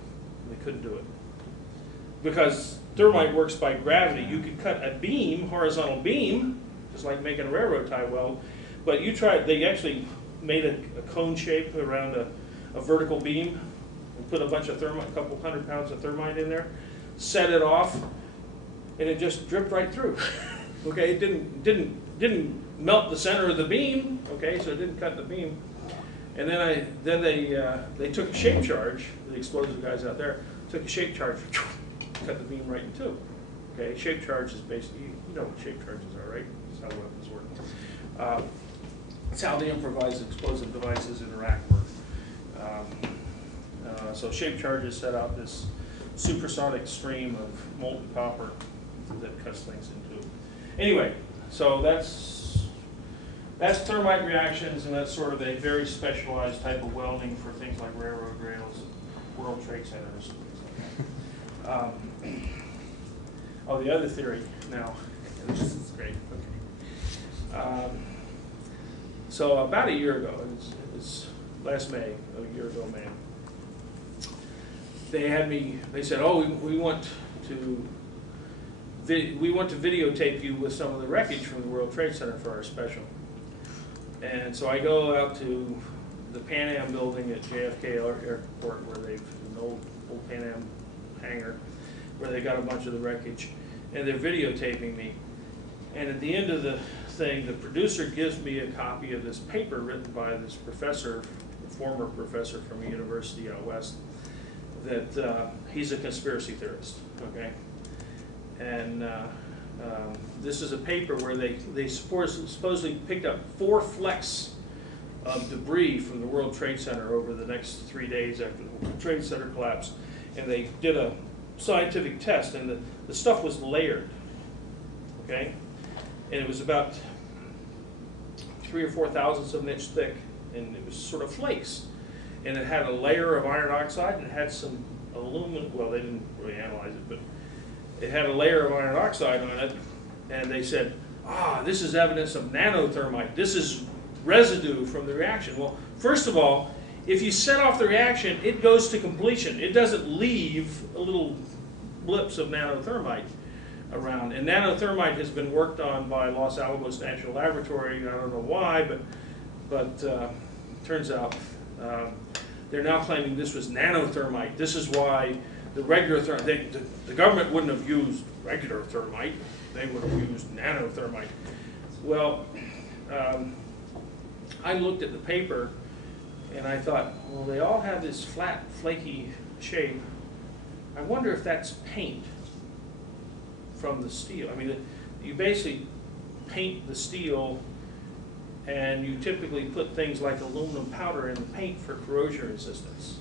They couldn't do it. Because thermite works by gravity. You could cut a beam, horizontal beam, just like making a railroad tie weld, but they actually made a cone shape around a vertical beam and put a bunch of thermite, a couple 100 pounds of thermite in there, set it off, and it just dripped right through. Okay, it didn't melt the center of the beam. Okay, so it didn't cut the beam. And then they took a shape charge. The explosive guys out there took a shape charge, cut the beam right in two. Okay, shape charge is basically, you know what shape charges are, right? That's how weapons work. It's how the improvised explosive devices interact work. So shape charges set out this supersonic stream of molten copper that cuts things in two. Anyway, so that's thermite reactions, and that's sort of a very specialized type of welding for things like railroad rails, World Trade Centers. Oh, the other theory now, this is great. Okay. So about a year ago, it's last May, a year ago, May, they said, oh, we want to videotape you with some of the wreckage from the World Trade Center for our special. And so I go out to the Pan Am building at JFK Airport, where they've an old Pan Am hangar, where they got a bunch of the wreckage, and they're videotaping me. And at the end of the thing, the producer gives me a copy of this paper written by this professor, a former professor from a university out west, that he's a conspiracy theorist, okay? And this is a paper where they supposedly picked up 4 flecks of debris from the World Trade Center over the next 3 days after the World Trade Center collapsed. And they did a scientific test, and the stuff was layered, okay? And it was about 3 or 4 thousandths of an inch thick, and it was sort of flakes. And it had a layer of iron oxide, and it had some aluminum, well, they didn't really analyze it, but it had a layer of iron oxide on it, and they said, this is evidence of nanothermite. This is residue from the reaction. Well, first of all, if you set off the reaction, it goes to completion. It doesn't leave little blips of nanothermite around. And nanothermite has been worked on by Los Alamos National Laboratory. I don't know why, but turns out they're now claiming this was nanothermite. This is why the regular the government wouldn't have used regular thermite. They would have used nanothermite. Well, I looked at the paper, and I thought, well, they all have this flat, flaky shape. I wonder if that's paint from the steel. I mean, you basically paint the steel, and you typically put things like aluminum powder in the paint for corrosion resistance.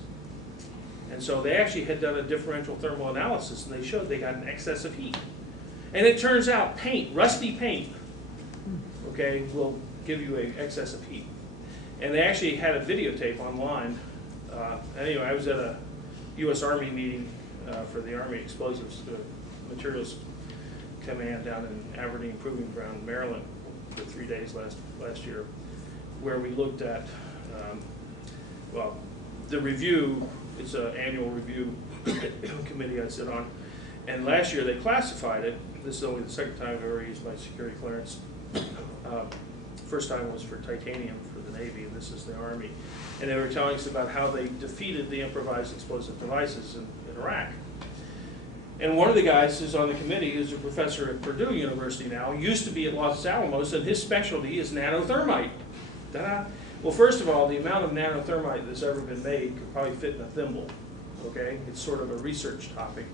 And so they actually had done a differential thermal analysis, and they showed they got an excess of heat. And it turns out paint, rusty paint, okay, will give you an excess of heat. And they actually had a videotape online. Anyway, I was at a U.S. Army meeting for the Army Explosives Materials Command down in Aberdeen Proving Ground, Maryland, for 3 days last year, where we looked at, well, the review. It's an annual review committee I sit on. And last year they classified it. This is only the second time I've ever used my security clearance. First time was for titanium for the Navy, and this is the Army. And they were telling us about how they defeated the improvised explosive devices in Iraq. And one of the guys who's on the committee, who's a professor at Purdue University now, used to be at Los Alamos, and his specialty is nanothermite. Ta-da! Well, first of all, the amount of nanothermite that's ever been made could probably fit in a thimble. okay? It's sort of a research topic.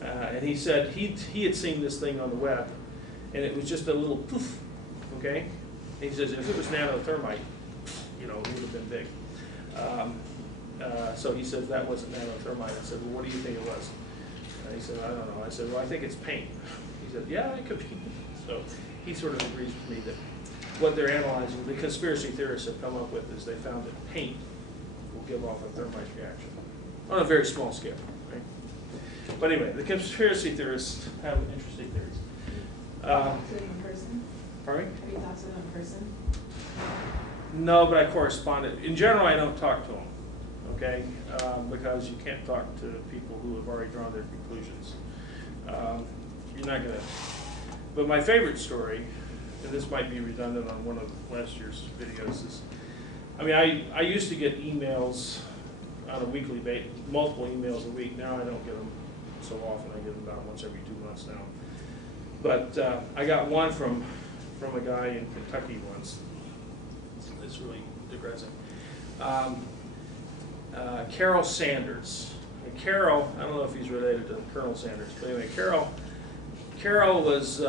And he said he had seen this thing on the web, and it was just a little poof, okay? And he says, if it was nanothermite, you know, it would have been big. So he said that wasn't nanothermite. I said, well, what do you think it was? And he said, I don't know. I said, well, I think it's paint. He said, yeah, it could be. So he sort of agrees with me that what they're analyzing, the conspiracy theorists have come up with, is they found that paint will give off a thermite reaction on a very small scale. Right? But anyway, the conspiracy theorists have interesting theories. In person? Pardon me? Have you talked to them in person? No, but I corresponded. In general, I don't talk to them, okay? Because you can't talk to people who have already drawn their conclusions. You're not gonna. But my favorite story, and this might be redundant on one of last year's videos, is, I mean, I used to get emails on a weekly basis, multiple emails a week. Now I don't get them so often. I get them about once every 2 months now. But I got one from a guy in Kentucky once. It's really digressing. Carol Sanders. And Carol, I don't know if he's related to Colonel Sanders, but anyway, Carol was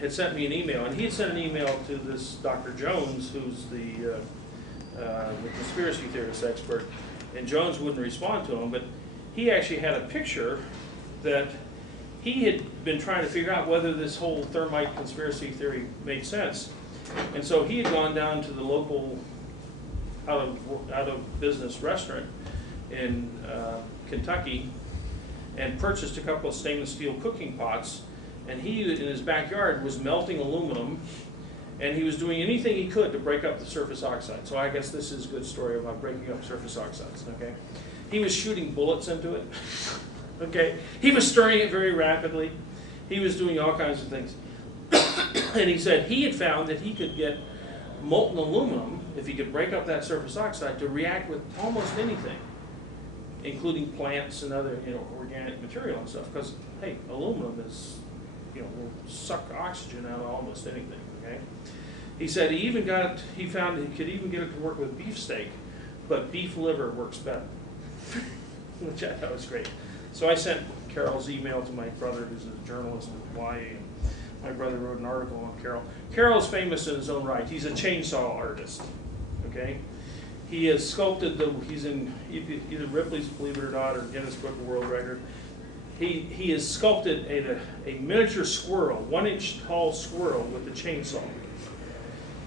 had sent me an email, and he had sent an email to this Dr. Jones, who's the conspiracy theorist expert, and Jones wouldn't respond to him, but he actually had a picture that he had been trying to figure out whether this whole thermite conspiracy theory made sense. And so he had gone down to the local out of business restaurant in Kentucky and purchased a couple of stainless steel cooking pots, and he, in his backyard, was melting aluminum, and he was doing anything he could to break up the surface oxide. So I guess this is a good story about breaking up surface oxides, okay? He was shooting bullets into it, okay? He was stirring it very rapidly. He was doing all kinds of things. And he said he had found that he could get molten aluminum, if he could break up that surface oxide, to react with almost anything, including plants and other, you know, organic material and stuff. Because, hey, aluminum is, you know, will suck oxygen out of almost anything. Okay. He said he found he could even get it to work with beefsteak, but beef liver works better, which I thought was great. So I sent Carol's email to my brother, who's a journalist in Hawaii, and my brother wrote an article on Carol. Carol is famous in his own right. He's a chainsaw artist. Okay, he has sculpted he's in either Ripley's Believe It or Not or Guinness Book of World Record. He has sculpted a miniature squirrel, 1-inch tall squirrel with a chainsaw.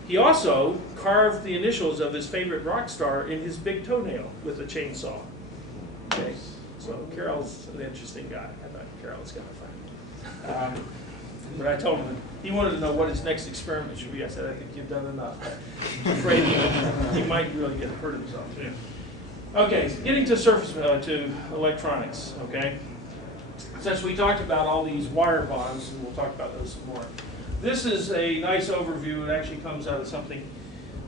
He also carved the initials of his favorite rock star in his big toenail with a chainsaw. Okay, so Carol's an interesting guy. I thought Carol was kind of fun. But I told him he wanted to know what his next experiment should be. I said, I think you've done enough. I'm afraid he might really get hurt himself. Yeah. Okay, getting to to electronics. Okay, since we talked about all these wire bonds, and we'll talk about those some more. This is a nice overview. It actually comes out of something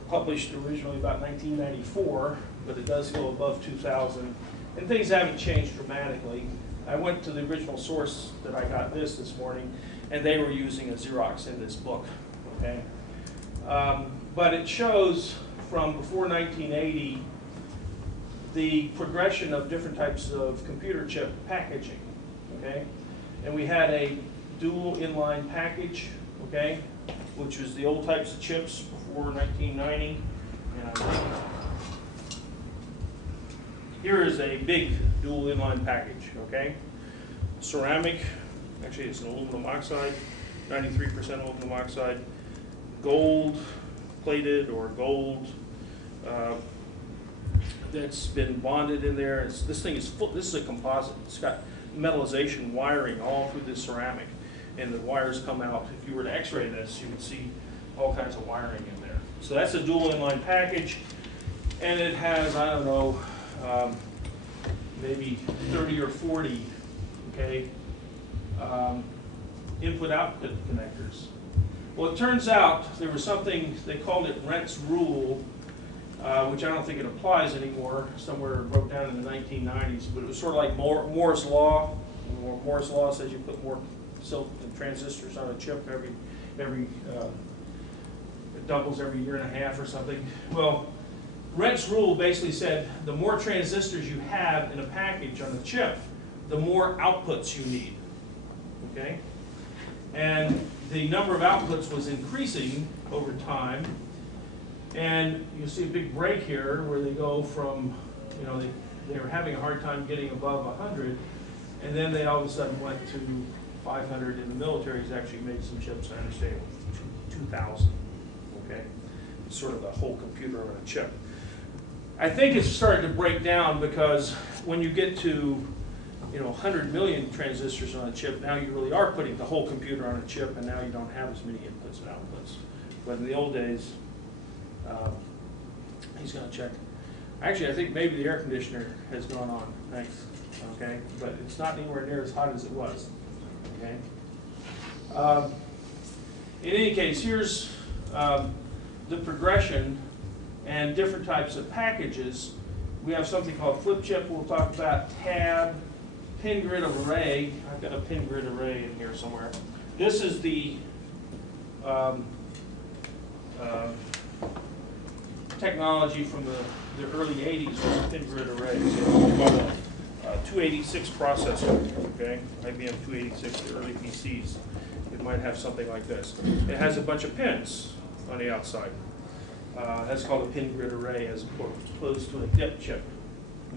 published originally about 1994, but it does go above 2000, and things haven't changed dramatically. I went to the original source that I got this morning, and they were using a Xerox in this book, okay? But it shows from before 1980 the progression of different types of computer chip packaging, okay? And we had a dual inline package, okay, which was the old types of chips before 1990. And here is a big dual inline package, okay? Ceramic, actually it's an aluminum oxide, 93% aluminum oxide, gold plated or gold that's been bonded in there. This thing is full. This is a composite. It's got metallization wiring all through this ceramic, and the wires come out. If you were to x-ray this, you would see all kinds of wiring in there. So that's a dual inline package, and it has, I don't know, maybe 30 or 40, okay, input-output connectors. Well, it turns out there was something, they called it Rent's rule, which I don't think it applies anymore. Somewhere it broke down in the 1990s, but it was sort of like Moore's Law. Moore's Law says you put more silicon transistors on a chip it doubles every year and a half or something. Well, Rent's rule basically said the more transistors you have in a package on a chip, the more outputs you need. Okay? And the number of outputs was increasing over time. And you see a big break here where they go from, you know, they were having a hard time getting above 100, and then they all of a sudden went to 500, and the military's actually made some chips, I understand, with 2,000. Okay? It's sort of the whole computer on a chip. I think it's starting to break down because when you get to, you know, 100 million transistors on a chip, now you really are putting the whole computer on a chip, and now you don't have as many inputs and outputs. But in the old days, he's going to check. Actually, I think maybe the air conditioner has gone on. Thanks. Okay, but it's not anywhere near as hot as it was. Okay. In any case, here's the progression and different types of packages. We have something called flip chip. We'll talk about tab, pin grid array. I've got a pin grid array in here somewhere. This is the technology from the early 80s was pin grid arrays. So, 286 processor, okay? IBM 286, the early PCs. It might have something like this. It has a bunch of pins on the outside. That's called a pin grid array as opposed to a dip chip,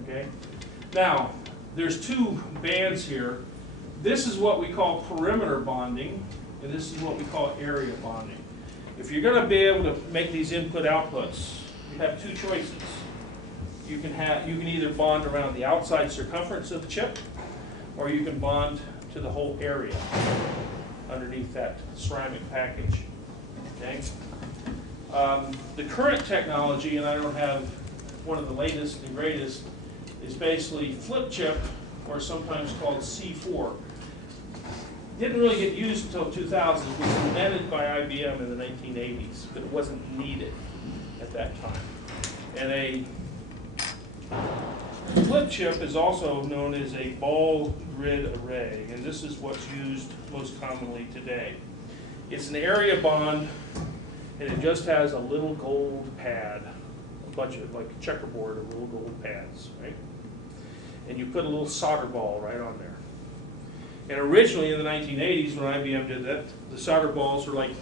okay? Now, there's two bands here. This is what we call perimeter bonding, and this is what we call area bonding. If you're going to be able to make these input-outputs, you have two choices. You can either bond around the outside circumference of the chip, or you can bond to the whole area underneath that ceramic package. Okay. The current technology, and I don't have one of the latest and greatest, is basically flip chip, or sometimes called C4. Didn't really get used until 2000. It was invented by IBM in the 1980s, but it wasn't needed at that time. And a flip chip is also known as a ball grid array, and this is what's used most commonly today. It's an area bond, and it just has a little gold pad, a bunch of, like a checkerboard of little gold pads, right? And you put a little solder ball right on there. And originally in the 1980s, when IBM did that, the solder balls were like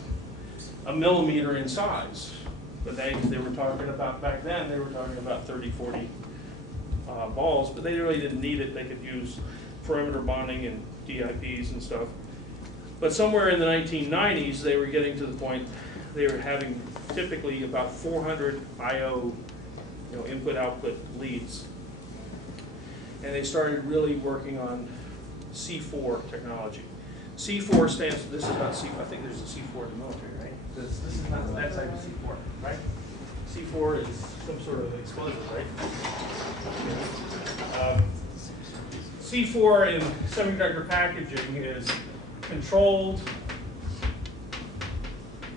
a millimeter in size. But they were talking about, back then, they were talking about 30, 40 balls, but they really didn't need it. They could use perimeter bonding and DIPs and stuff. But somewhere in the 1990s, they were getting to the point they were having typically about 400 I/O, input-output leads. And they started really working on C4 technology. C4 stands for, this is not C4, I think there's a C4 in the military, right? This is not that type of C4, right? C4 is some sort of explosive, right? C4 in semiconductor packaging is controlled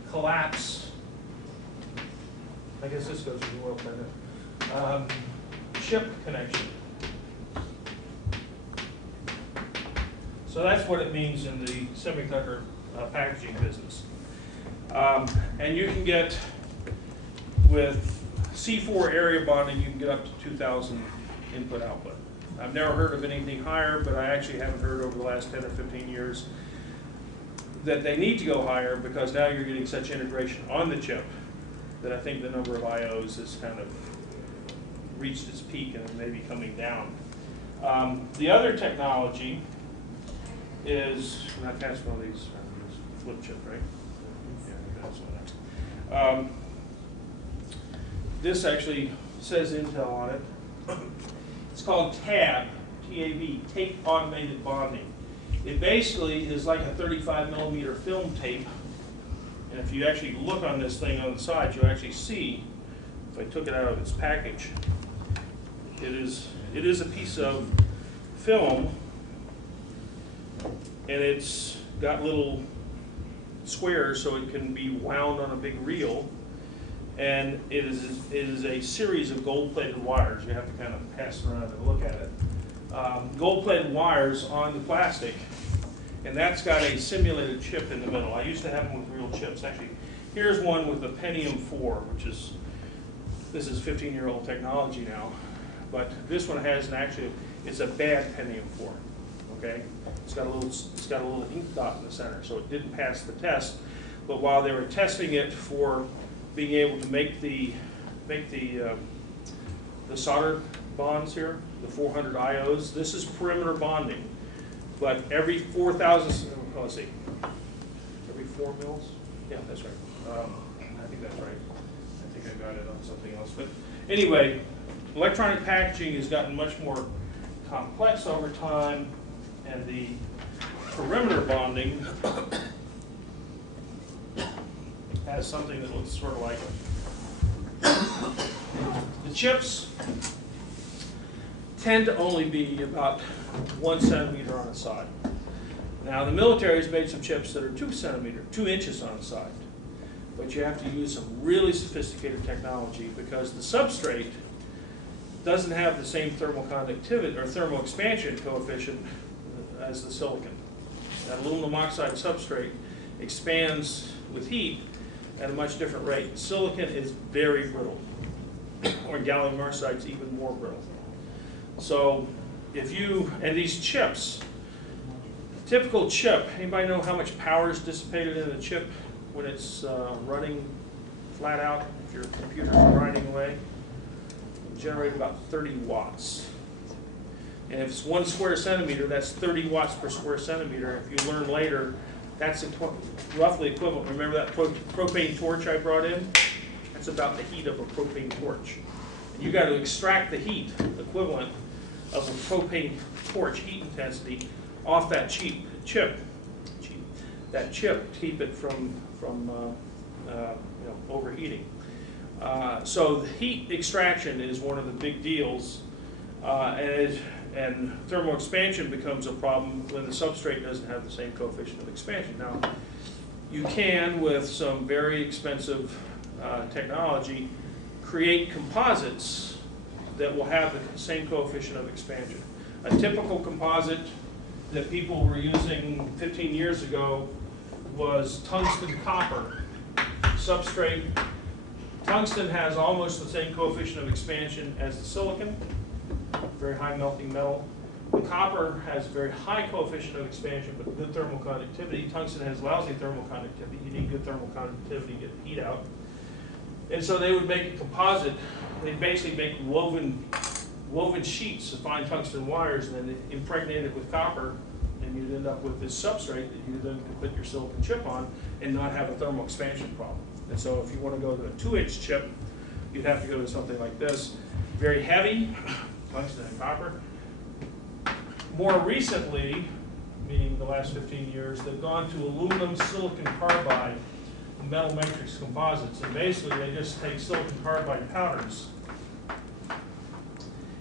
collapse. I guess this goes really well by now. Chip connection. So that's what it means in the semiconductor packaging business. And you can get, with C4 area bonding, you can get up to 2,000 input-output. I've never heard of anything higher, but I actually haven't heard over the last 10 or 15 years that they need to go higher, because now you're getting such integration on the chip that I think the number of I/Os has kind of reached its peak and maybe coming down. The other technology is, not passing all these, flip chip, right? Yeah, that's one. This actually says Intel on it. It's called TAB, T-A-B, tape automated bonding. It basically is like a 35 millimeter film tape. And if you actually look on this thing on the side, you'll actually see, if I took it out of its package, it is a piece of film, and it's got little squares so it can be wound on a big reel. And it is a series of gold-plated wires. You have to kind of pass it around and look at it. Gold-plated wires on the plastic, and that's got a simulated chip in the middle. I used to have them with real chips. Actually, here's one with a Pentium 4, which is This is 15-year-old technology now, but this one has it's a bad Pentium 4, okay? It's got a little ink dot in the center, so it didn't pass the test. But while they were testing it for being able to make the solder bonds here, the 400 IOs, this is perimeter bonding. But every 4,000, let's see, every 4 mils? Yeah, that's right. I think that's right. I think I got it on something else. But anyway, electronic packaging has gotten much more complex over time, and the perimeter bonding has something that looks sort of like it. The chips tend to only be about 1 centimeter on a side. Now the military has made some chips that are 2 inches on a side, but you have to use some really sophisticated technology because the substrate doesn't have the same thermal conductivity or thermal expansion coefficient as the silicon. That aluminum oxide substrate expands with heat at a much different rate. Silicon is very brittle, or gallium arsenide is even more brittle. So and these chips, typical chip, anybody know how much power is dissipated in a chip when it's running flat out, if your computer's grinding away? It generates about 30 watts. And if it's 1 square centimeter, that's 30 watts per square centimeter. If you learn later, that's roughly equivalent. Remember that propane torch I brought in? That's about the heat of a propane torch. And you got to extract the heat equivalent of a propane torch heat intensity off that chip, to keep it from overheating. So the heat extraction is one of the big deals, and thermal expansion becomes a problem when the substrate doesn't have the same coefficient of expansion. Now, you can, with some very expensive technology, create composites that will have the same coefficient of expansion. A typical composite that people were using 15 years ago was tungsten copper substrate. Tungsten has almost the same coefficient of expansion as the silicon, very high melting metal. The copper has very high coefficient of expansion but good thermal conductivity. Tungsten has lousy thermal conductivity. You need good thermal conductivity to get heat out. And so they would make a composite. They'd basically make woven sheets of fine tungsten wires and then impregnate it with copper, and you'd end up with this substrate that you then could put your silicon chip on and not have a thermal expansion problem. And so if you want to go to a 2-inch chip, you'd have to go to something like this. Very heavy, tungsten and copper. More recently, meaning the last 15 years, they've gone to aluminum silicon carbide metal matrix composites. And basically they just take silicon carbide powders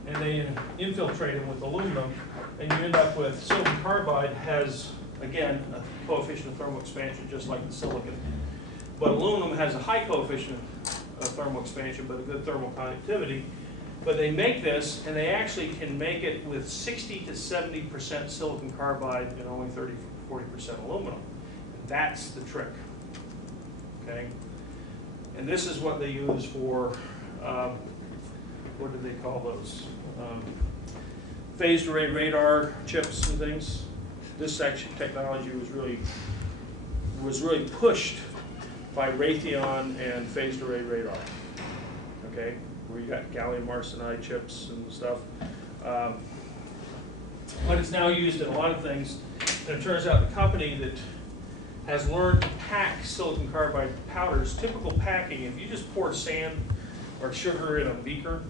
and they infiltrate them with aluminum, and you end up with silicon carbide has, again, a coefficient of thermal expansion just like the silicon. But aluminum has a high coefficient of thermal expansion but a good thermal conductivity. But they make this, and they actually can make it with 60 to 70% silicon carbide and only 30 to 40% aluminum. That's the trick. Okay? And this is what they use for, what do they call those? Phased array radar chips and things. This actually technology was really pushed by Raytheon and phased array radar. Okay? Where you got gallium arsenide chips and stuff. But it's now used in a lot of things. And it turns out the company that has learned to pack silicon carbide powders, typical packing, if you just pour sand or sugar in a beaker,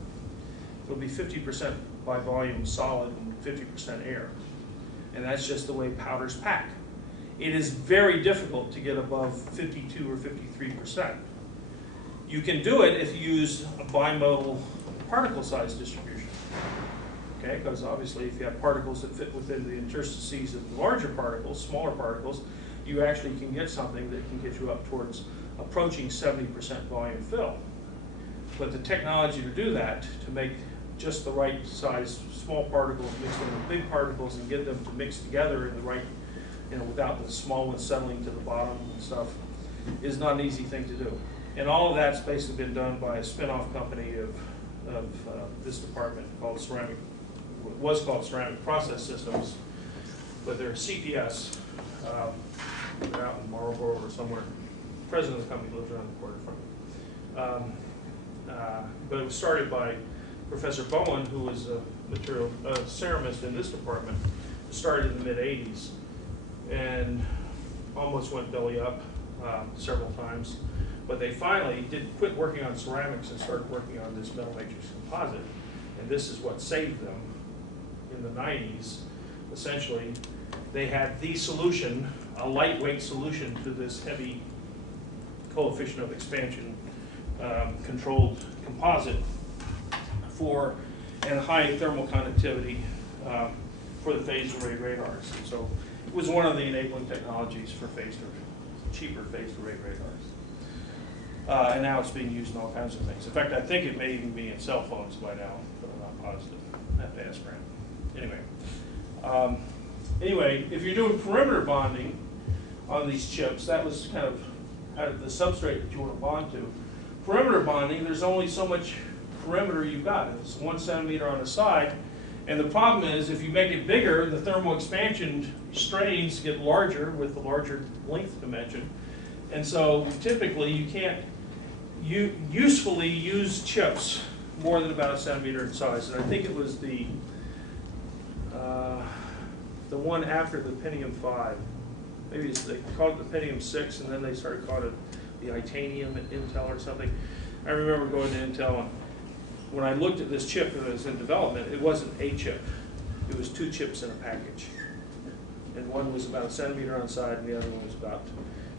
it'll be 50% by volume solid and 50% air. And that's just the way powders pack. It is very difficult to get above 52 or 53%. You can do it if you use a bimodal particle size distribution. Okay, because obviously if you have particles that fit within the interstices of larger particles, smaller particles, you actually can get something that can get you up towards approaching 70% volume fill. But the technology to do that, to make just the right size small particles mixed in with big particles and get them to mix together in the right, without the small ones settling to the bottom and stuff, is not an easy thing to do. And all of that's basically been done by a spin-off company of this department called was called Ceramic Process Systems, but they're CPS. They're out in Marlboro or somewhere. The president of the company lives around the corner from me. But it was started by Professor Bowen, who was a ceramist in this department. It started in the mid-'80s and almost went belly up several times. But they finally did quit working on ceramics and started working on this metal matrix composite. And this is what saved them in the 90s. Essentially, they had the solution, a lightweight solution to this heavy coefficient of expansion controlled composite and high thermal conductivity for the phased array radars. So it was one of the enabling technologies for cheaper phased array radars. And now it's being used in all kinds of things. In fact, I think it may even be in cell phones by now, but I'm not positive. I have to ask Grant. Anyway, if you're doing perimeter bonding on these chips, that was kind of the substrate that you want to bond to. Perimeter bonding, there's only so much perimeter you've got. It's 1 centimeter on the side. And the problem is, if you make it bigger, the thermal expansion strains get larger with the larger length dimension. And so typically you can't usefully use chips more than about 1 centimeter in size. And I think it was the one after the Pentium 5. Maybe they called it the Pentium 6, and then they started calling it the Itanium at Intel or something. I remember going to Intel, and when I looked at this chip that was in development, it wasn't a chip. It was 2 chips in a package. And one was about 1 centimeter on the side, and the other one was about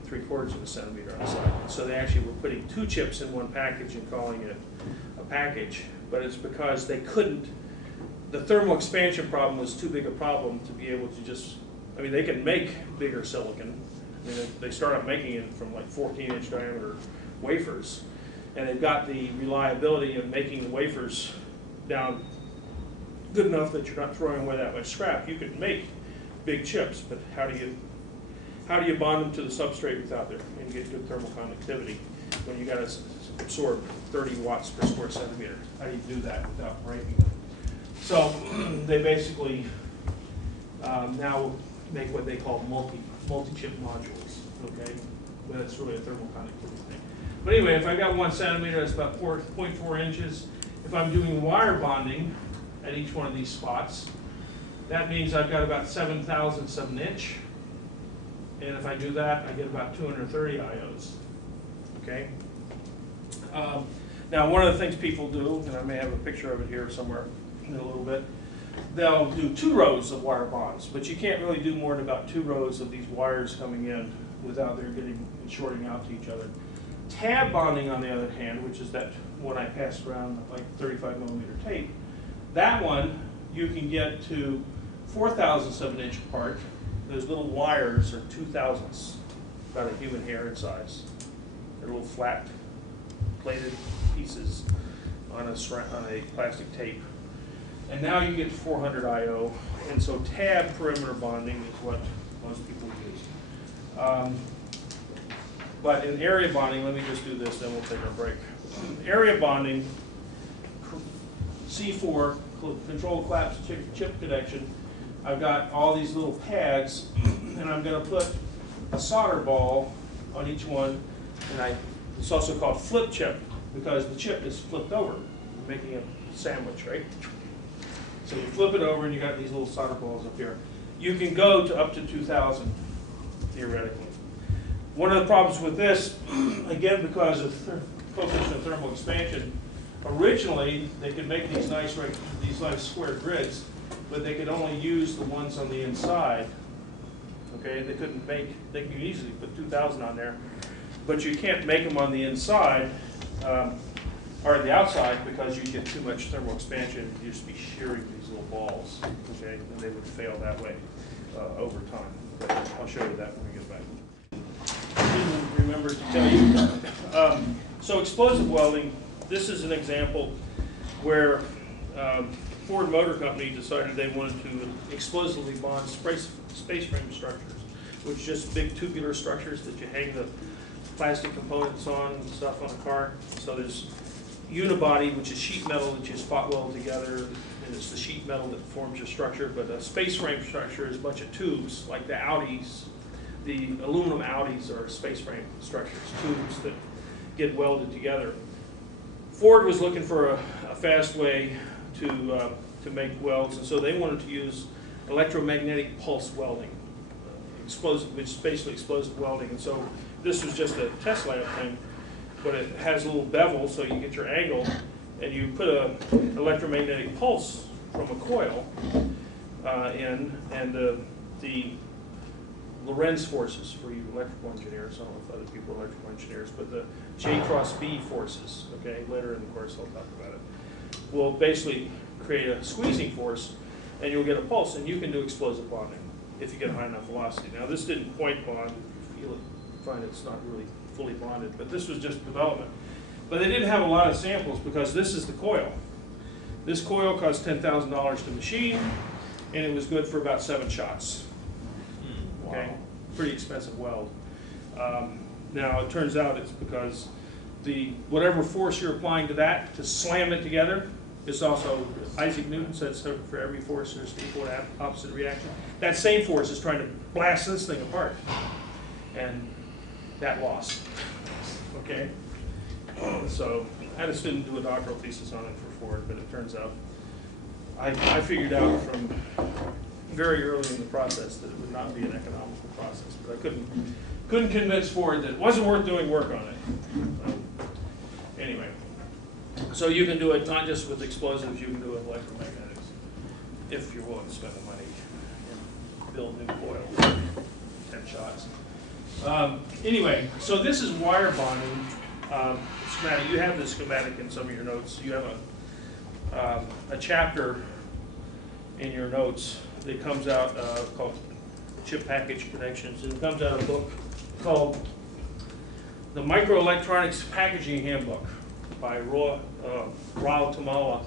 3/4 of a centimeter on the side. So they actually were putting 2 chips in one package and calling it a package. But it's because they couldn't, the thermal expansion problem was too big a problem to be able to just, I mean, they can make bigger silicon. I mean, they start out making it from like 14-inch diameter wafers. And they've got the reliability of making the wafers down good enough that you're not throwing away that much scrap. You can make big chips, but how do you bond them to the substrate without there and get good thermal conductivity when you got to absorb 30 watts per square centimeter? How do you do that without breaking them? So they basically now make what they call multi-chip modules. Okay, but that's really a thermal conductivity thing. But anyway, if I've got 1 centimeter, that's about 0.4 inches. If I'm doing wire bonding at each one of these spots, that means I've got about 7/1000 of an inch. And if I do that, I get about 230 IOs. Okay? Now, one of the things people do, and I may have a picture of it here somewhere in a little bit, they'll do 2 rows of wire bonds, but you can't really do more than about 2 rows of these wires coming in without they're getting shorting out to each other. Tab bonding, on the other hand, which is that one I passed around, like 35 millimeter tape, that one you can get to 0.004 of an inch apart. Those little wires are 0.002, about a human hair in size. They're little flat plated pieces on a plastic tape. And now you get 400 IO, and so tab perimeter bonding is what most people use. But in area bonding, let me just do this, then we'll take our break. Area bonding, C4, controlled collapse chip connection. I've got all these little pads, and I'm going to put a solder ball on each one, and it's also called flip chip because the chip is flipped over. You're making a sandwich, right? So you flip it over, and you got these little solder balls up here. You can go to up to 2,000 theoretically. One of the problems with this, again, because of coefficient of thermal expansion, originally they could make these nice square grids, but they could only use the ones on the inside. Okay, they could easily put 2,000 on there, but you can't make them on the inside or the outside because you get too much thermal expansion. You'd just be shearing these little balls, okay, and they would fail that way over time. But I'll show you that when we get back. I didn't remember to tell you. So explosive welding, this is an example where Ford Motor Company decided they wanted to explosively bond space frame structures, which are just big tubular structures that you hang the plastic components on and stuff on a car. So there's unibody, which is sheet metal that you spot weld together, and it's the sheet metal that forms your structure. But a space frame structure is a bunch of tubes, like the Audis. The aluminum Audis are space frame structures, tubes that get welded together. Ford was looking for a fast way to make welds, and so they wanted to use electromagnetic pulse welding, explosive, which is basically explosive welding. And so this was just a test lab thing, but it has a little bevel so you get your angle, and you put a electromagnetic pulse from a coil in, and the Lorentz forces for you electrical engineers. I don't know if other people are electrical engineers, but the J cross B forces, okay, later in the course I'll talk about it, will basically create a squeezing force, and you'll get a pulse, and you can do explosive bonding if you get a high enough velocity. Now this didn't quite bond, you'll find it's not really fully bonded, but this was just development. But they didn't have a lot of samples because this is the coil. This coil cost $10,000 to machine, and it was good for about 7 shots. Okay, pretty expensive weld. Now it turns out it's because whatever force you're applying to that to slam it together is also, Isaac Newton said, so for every force there's an equal and opposite reaction. That same force is trying to blast this thing apart, and that lost. Okay, so I just didn't do a doctoral thesis on it for Ford, but it turns out I figured out from very early in the process that it would not be an economical process, but I couldn't convince Ford that it wasn't worth doing work on it. Anyway, so you can do it not just with explosives, you can do it with electromagnetics if you're willing to spend the money and build new coils, 10 shots. Anyway, so this is wire bonding schematic. You have the schematic in some of your notes. You have a chapter in your notes that comes out called Chip Package Connections, and it comes out of a book called The Microelectronics Packaging Handbook by Rao Tamala.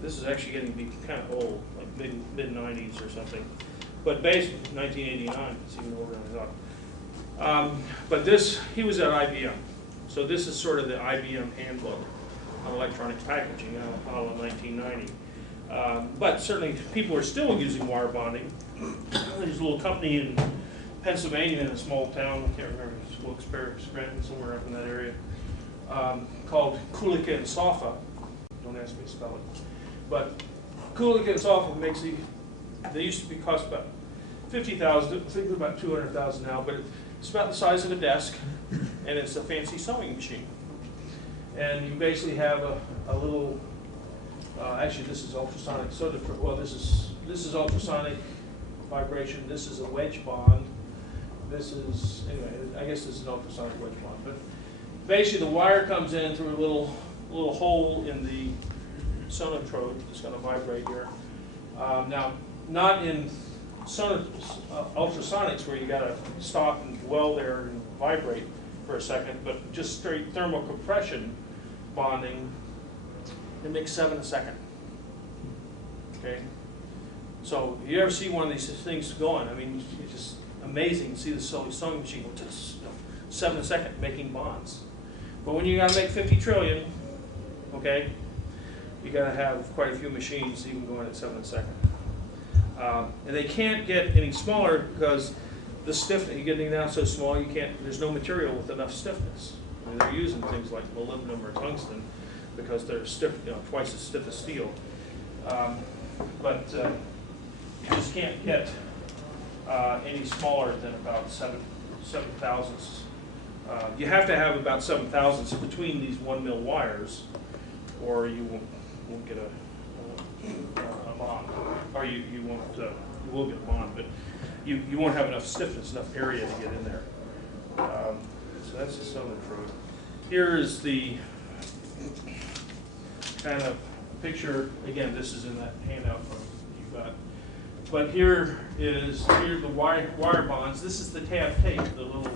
This is actually getting to be kind of old, like mid-90s or something, but basically 1989, it's even older than I thought. But he was at IBM, so this is sort of the IBM handbook on electronics packaging, a la 1990. But certainly people are still using wire bonding. There's a little company in Pennsylvania in a small town, I can't remember, it's Wilkes-Barre, Scranton, somewhere up in that area, called Kulicke and Soffa. Don't ask me to spell it. But Kulicke and Soffa makes they used to be cost about $50,000, I think they're about $200,000 now, but it's about the size of a desk, and it's a fancy sewing machine. And you basically have a little, actually this is ultrasonic, this is ultrasonic vibration, this is a wedge bond, this is, anyway, I guess this is an ultrasonic wedge bond, but basically the wire comes in through a little hole in the sonotrode, it's going to vibrate here. Now, not in ultrasonics where you got to stop and dwell there and vibrate for a second, but just straight thermocompression bonding, it makes 7 a second. Okay, so you ever see one of these things going? I mean, it's just amazing to see the sewing machine go just 7 a second making bonds. But when you got to make 50 trillion, okay, you got to have quite a few machines even going at 7 a second. And they can't get any smaller because the stiffness, you're getting down so small, you can't. There's no material with enough stiffness. I mean, they're using things like molybdenum or tungsten because they're stiff, twice as stiff as steel. But you just can't get any smaller than about 7 thousandths. You have to have about 7 thousandths between these 1 mil wires, or you won't get a bond, or you will get a bond, but you won't have enough stiffness, enough area to get in there. So that's the sonotrode. Here is the kind of picture. Again, this is in that handout from you got. But here are the wire bonds. This is the tab tape, the little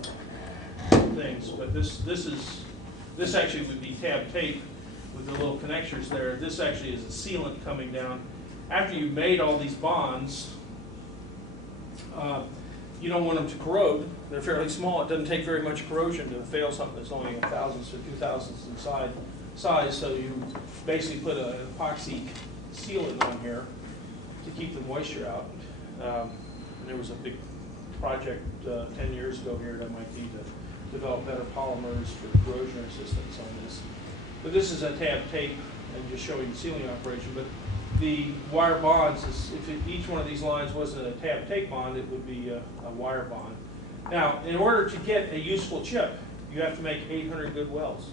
things. But this actually would be tab tape with the little connectors there. This actually is a sealant coming down. After you've made all these bonds, you don't want them to corrode. They're fairly small. It doesn't take very much corrosion to fail something that's only a thousandths or 2 thousandths in size. So you basically put an epoxy sealant on here to keep the moisture out. There was a big project 10 years ago here at MIT to develop better polymers for corrosion resistance on this. But this is a tab tape and just showing the sealing operation. But the wire bonds, if each one of these lines wasn't a tab tape bond, it would be a wire bond. Now, in order to get a useful chip, you have to make 800 good welds,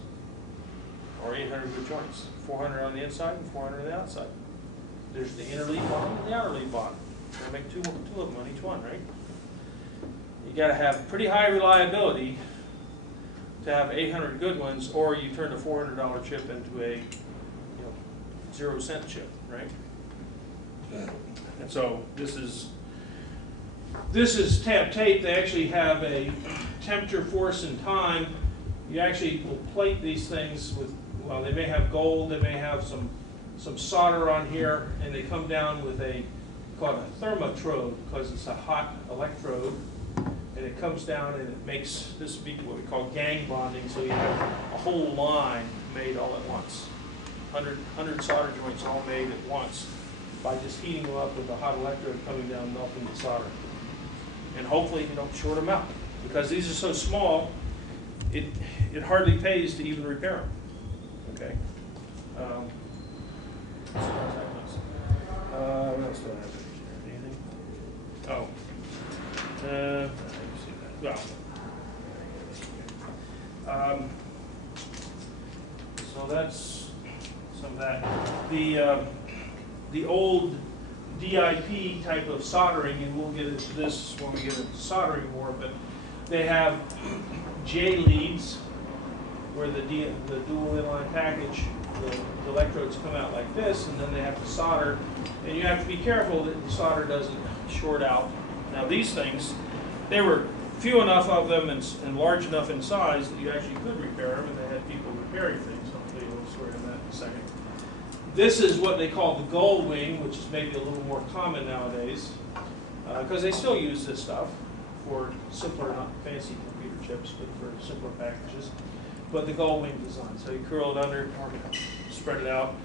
or 800 good joints, 400 on the inside and 400 on the outside. There's the inner lead bond and the outer lead bond. I make two of them on each one, right? You got to have pretty high reliability to have 800 good ones, or you turn a $400 chip into a 0-cent chip, right? And so this is tab tape. They actually have a temperature, force, and time. You actually will plate these things with, well, they may have gold, they may have some solder on here, and they come down with a, called a thermotrode, because it's a hot electrode, and it comes down and it makes, this would be what we call gang bonding, so you have a whole line made all at once. 100 solder joints all made at once by just heating them up with a hot electrode coming down and melting the solder. And hopefully you don't short them out, because these are so small, it hardly pays to even repair them. Okay. As far as that goes. What else do I have here? Anything? Oh. Well. So that's some of that. The old DIP type of soldering, and we'll get into this when we get into soldering more, but they have J leads where the dual inline package, the electrodes come out like this, and then they have to solder, and you have to be careful that the solder doesn't short out. Now these things, they were few enough of them and large enough in size that you actually could repair them, and they had people repairing things. I'll tell you a little story on that in a second. This is what they call the gold wing, which is maybe a little more common nowadays, because they still use this stuff for simpler, not fancy computer chips, but for simpler packages. But the gold wing design. So you curl it under, or spread it out.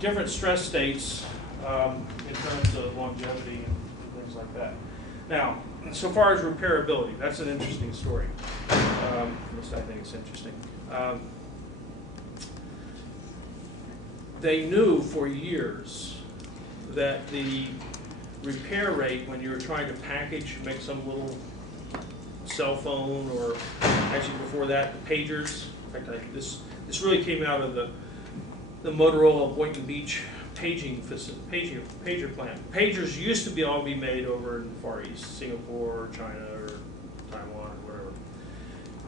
Different stress states in terms of longevity and things like that. Now, so far as repairability, that's an interesting story. At least I think it's interesting. They knew for years that the repair rate when you were trying to package, make some little cell phone, or actually before that, the pagers. In fact, this really came out of the Motorola Boynton Beach pager plant. Pagers used to all be made over in the Far East, Singapore, or China, or Taiwan, or whatever.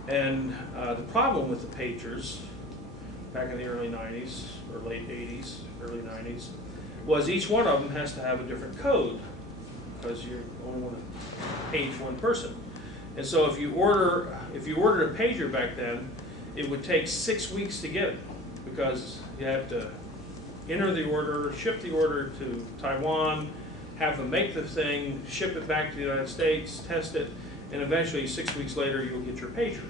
And the problem with the pagers back in the early 90s, or late 80s, early 90s, was each one of them has to have a different code, because you only want to page one person. And so if you ordered a pager back then, it would take 6 weeks to get it, because you have to enter the order, ship the order to Taiwan, have them make the thing, ship it back to the United States, test it, and eventually 6 weeks later you'll get your pager.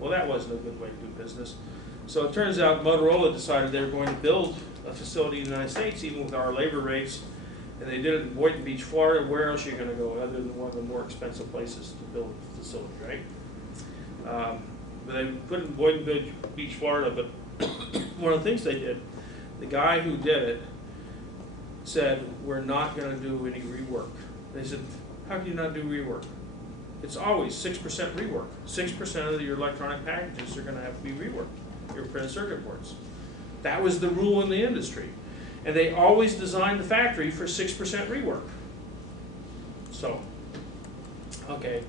Well, that wasn't a good way to do business. So it turns out Motorola decided they were going to build a facility in the United States, even with our labor rates, and they did it in Boynton Beach, Florida. Where else are you going to go other than one of the more expensive places to build a facility, right? But they put it in Boynton Beach, Florida, but one of the things they did, the guy who did it said, we're not going to do any rework. They said, how can you not do rework? It's always 6% rework. 6% of your electronic packages are going to have to be reworked, your printed circuit boards. That was the rule in the industry. And they always designed the factory for 6% rework. So, okay,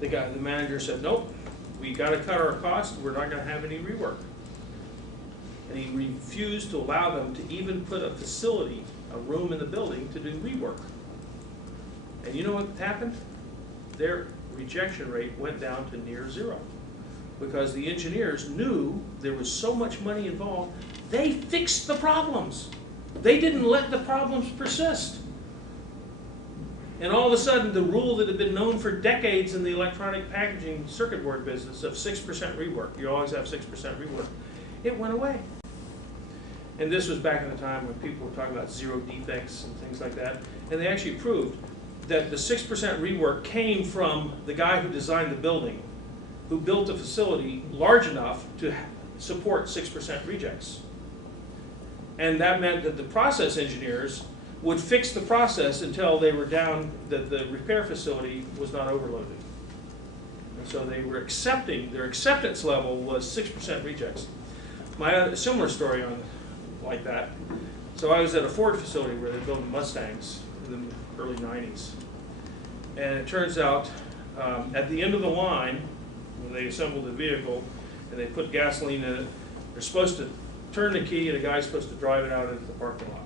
the manager said, nope, we got to cut our costs, we're not going to have any rework. And he refused to allow them to even put a facility, a room in the building to do rework. And you know what happened? Their rejection rate went down to near zero, because the engineers knew there was so much money involved. They fixed the problems. They didn't let the problems persist. And all of a sudden, the rule that had been known for decades in the electronic packaging circuit board business of 6% rework, you always have 6% rework, it went away. And this was back in the time when people were talking about 0 defects and things like that. And they actually proved that the 6% rework came from the guy who designed the building, who built a facility large enough to support 6% rejects. And that meant that the process engineers would fix the process until they were down, that the repair facility was not overloaded. And so they were accepting, their acceptance level was 6% rejects. My other, similar story on like that. So I was at a Ford facility where they built Mustangs in the early 90s. And it turns out at the end of the line, when they assemble the vehicle and they put gasoline in it, they're supposed to turn the key and a guy's supposed to drive it out into the parking lot,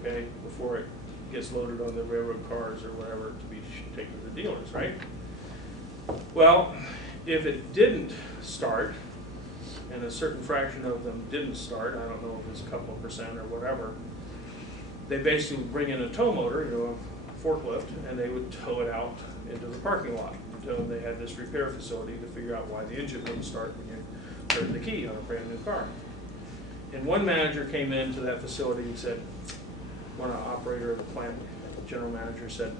okay, before it gets loaded on the railroad cars or whatever to be taken to the dealers, right? Well, if it didn't start, and a certain fraction of them didn't start, I don't know if it's a couple of percent or whatever, they basically would bring in a tow motor, you know, a forklift, and they would tow it out into the parking lot until they had this repair facility to figure out why the engine wouldn't start when you turned the key on a brand new car. And one manager came into that facility and said, one operator of the plant, general manager said,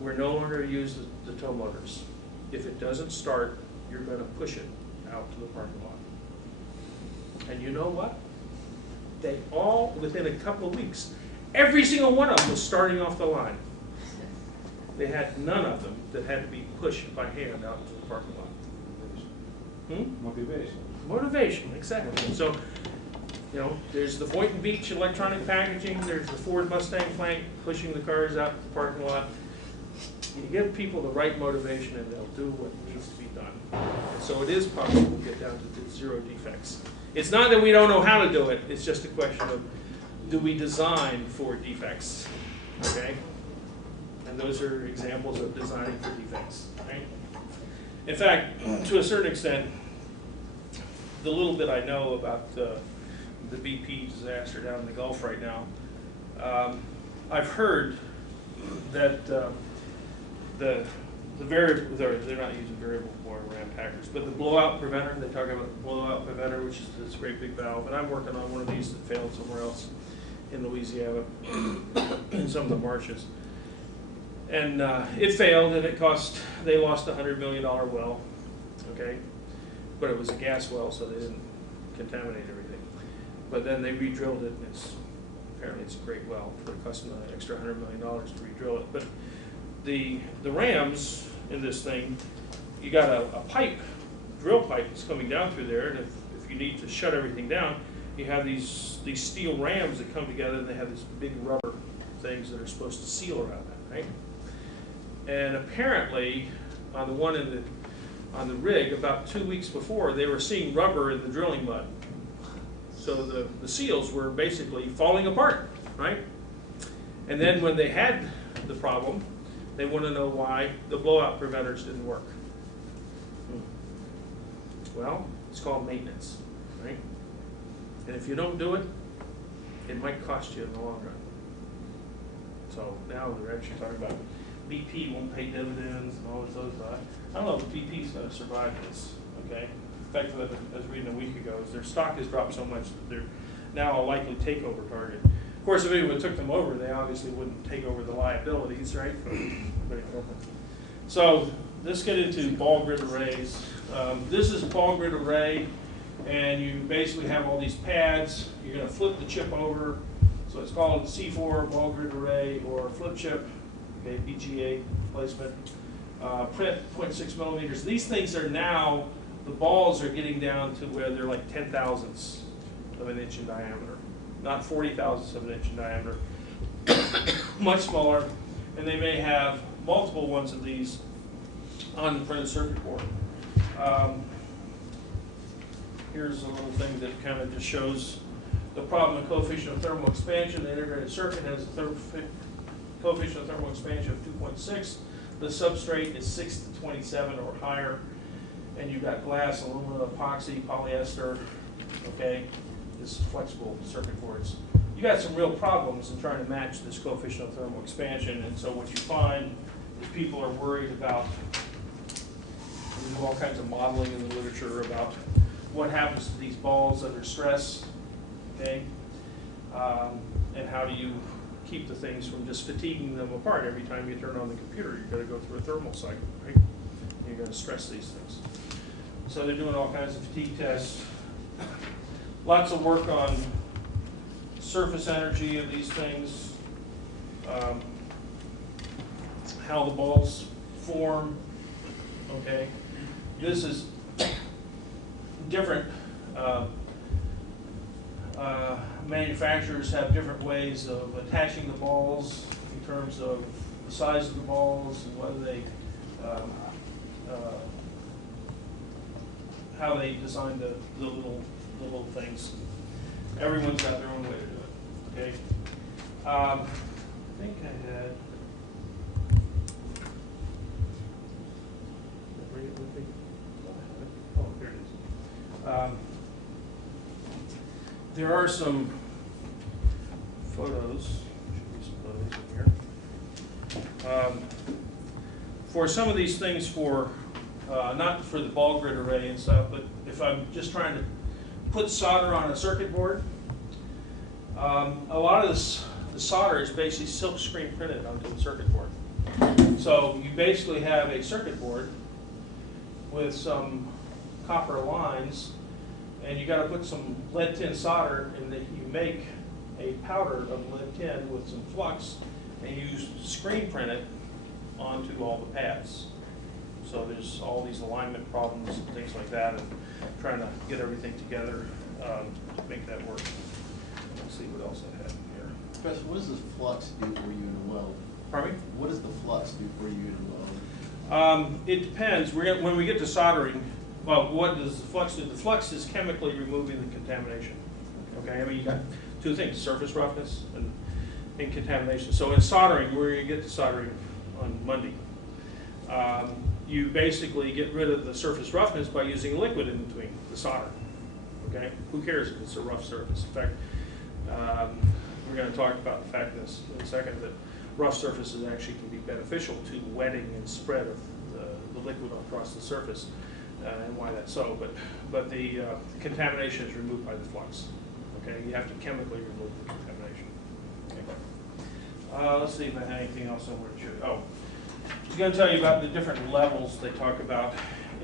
we're no longer going to use the tow motors. If it doesn't start, you're going to push it out to the parking lot. And you know what? They all, within a couple of weeks, every single one of them was starting off the line. They had none of them that had to be pushed by hand out to the parking lot. Motivation. Motivation, exactly. So, you know, there's the Boynton Beach electronic packaging, there's the Ford Mustang plant pushing the cars out to the parking lot. You give people the right motivation and they'll do what needs to be done. And so it is possible to get down to 0 defects. It's not that we don't know how to do it, it's just a question of, do we design for defects, okay? And those are examples of designing for defects, right? In fact, to a certain extent, the little bit I know about the BP disaster down in the Gulf right now, I've heard that the variable, they're not using variable bore ram packers, but the blowout preventer, they talk about the blowout preventer, which is this great big valve, and I'm working on one of these that failed somewhere else in Louisiana, in some of the marshes. And it failed, and it cost, they lost a $100 million well, okay? But it was a gas well, so they didn't contaminate everything. But then they re-drilled it, and apparently it's a great well. It cost them an extra $100 million to re-drill it. But the rams in this thing, you got a pipe, drill pipe that's coming down through there, and if you need to shut everything down, you have these steel rams that come together, and they have these big rubber things that are supposed to seal around that, right? And apparently, on the one on the rig, about 2 weeks before, they were seeing rubber in the drilling mud. So the seals were basically falling apart, right? And then when they had the problem, they want to know why the blowout preventers didn't work. Well, it's called maintenance, right? And if you don't do it, it might cost you in the long run. So now they're actually talking about BP won't pay dividends and all this other stuff. I don't know if BP's going to survive this, okay? In fact, I was reading a week ago, is their stock has dropped so much that they're now a likely takeover target. Of course, if anyone took them over, they obviously wouldn't take over the liabilities, right? So let's get into ball grid arrays. This is a ball grid array, and you basically have all these pads. You're going to flip the chip over. So it's called a C4 ball grid array or flip chip, okay, BGA placement. Print 0.6 millimeters. These things are now, the balls are getting down to where they're like 10 thousandths of an inch in diameter, not 40 thousandths of an inch in diameter, much smaller, and they may have multiple ones of these on the printed circuit board. Here's a little thing that kind of just shows the problem of coefficient of thermal expansion. The integrated circuit has a coefficient of thermal expansion of 2.6. The substrate is 6 to 27 or higher. And you've got glass, aluminum, epoxy, polyester, okay? This is flexible circuit boards. You got some real problems in trying to match this coefficient of thermal expansion, and so what you find is people are worried about, there's all kinds of modeling in the literature about what happens to these balls under stress, okay? And how do you keep the things from just fatiguing them apart every time you turn on the computer? You've got to go through a thermal cycle, right? You've got to stress these things. So they're doing all kinds of fatigue tests. Lots of work on surface energy of these things, how the balls form, okay? This is different. Manufacturers have different ways of attaching the balls in terms of the size of the balls and whether they, how they design the little things. Everyone's got their own way to do it, okay? I think I had, did I bring it with me? Oh, here it is. There are some photos, should be some photos in here. For some of these things, for not for the ball grid array and stuff, but if I'm just trying to put solder on a circuit board, a lot of the solder is basically silk screen printed onto the circuit board. So you basically have a circuit board with some copper lines, and you got to put some lead tin solder, and then you make a powder of lead tin with some flux, and you screen print it onto all the pads. So there's all these alignment problems and things like that, and trying to get everything together to make that work. Let's see what else I have here. Professor, what does the flux do for you in a weld? Pardon me? What does the flux do for you in a weld? It depends. When we get to soldering, well, what does the flux do? The flux is chemically removing the contamination. Okay, I mean, you got two things: surface roughness and contamination. So in soldering, we're going to get to soldering on Monday. You basically get rid of the surface roughness by using liquid in between the solder. Okay, who cares if it's a rough surface? In fact, we're going to talk about the fact in a second that rough surfaces actually can be beneficial to wetting and spread of the liquid across the surface, and why that's so. But the contamination is removed by the flux. Okay, you have to chemically remove the contamination. Okay. Let's see if I have anything else I want to show. Oh, I was going to tell you about the different levels they talk about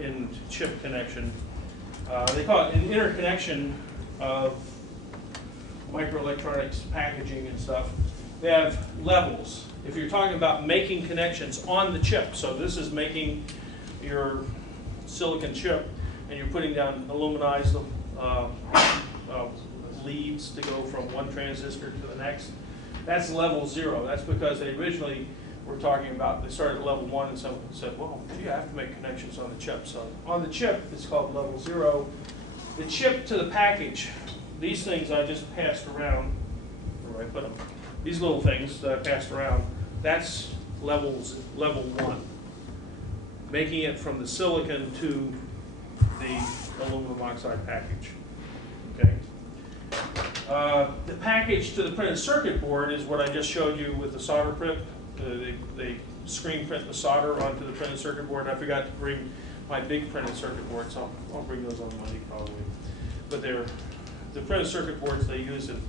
in chip connection. They call it an interconnection of microelectronics packaging and stuff. They have levels. If you're talking about making connections on the chip, so this is making your silicon chip, and you're putting down aluminized leads to go from one transistor to the next. That's level 0. That's because they originally were talking about, they started at level 1, and someone said, well, gee, I have to make connections on the chip. So on the chip, it's called level 0. The chip to the package, these things I just passed around, where I put them, these little things that I passed around, that's level 1. Making it from the silicon to the aluminum oxide package. Okay. The package to the printed circuit board is what I just showed you with the solder print. They screen print the solder onto the printed circuit board. I forgot to bring my big printed circuit board, so I'll bring those on Monday probably. But the printed circuit boards they use in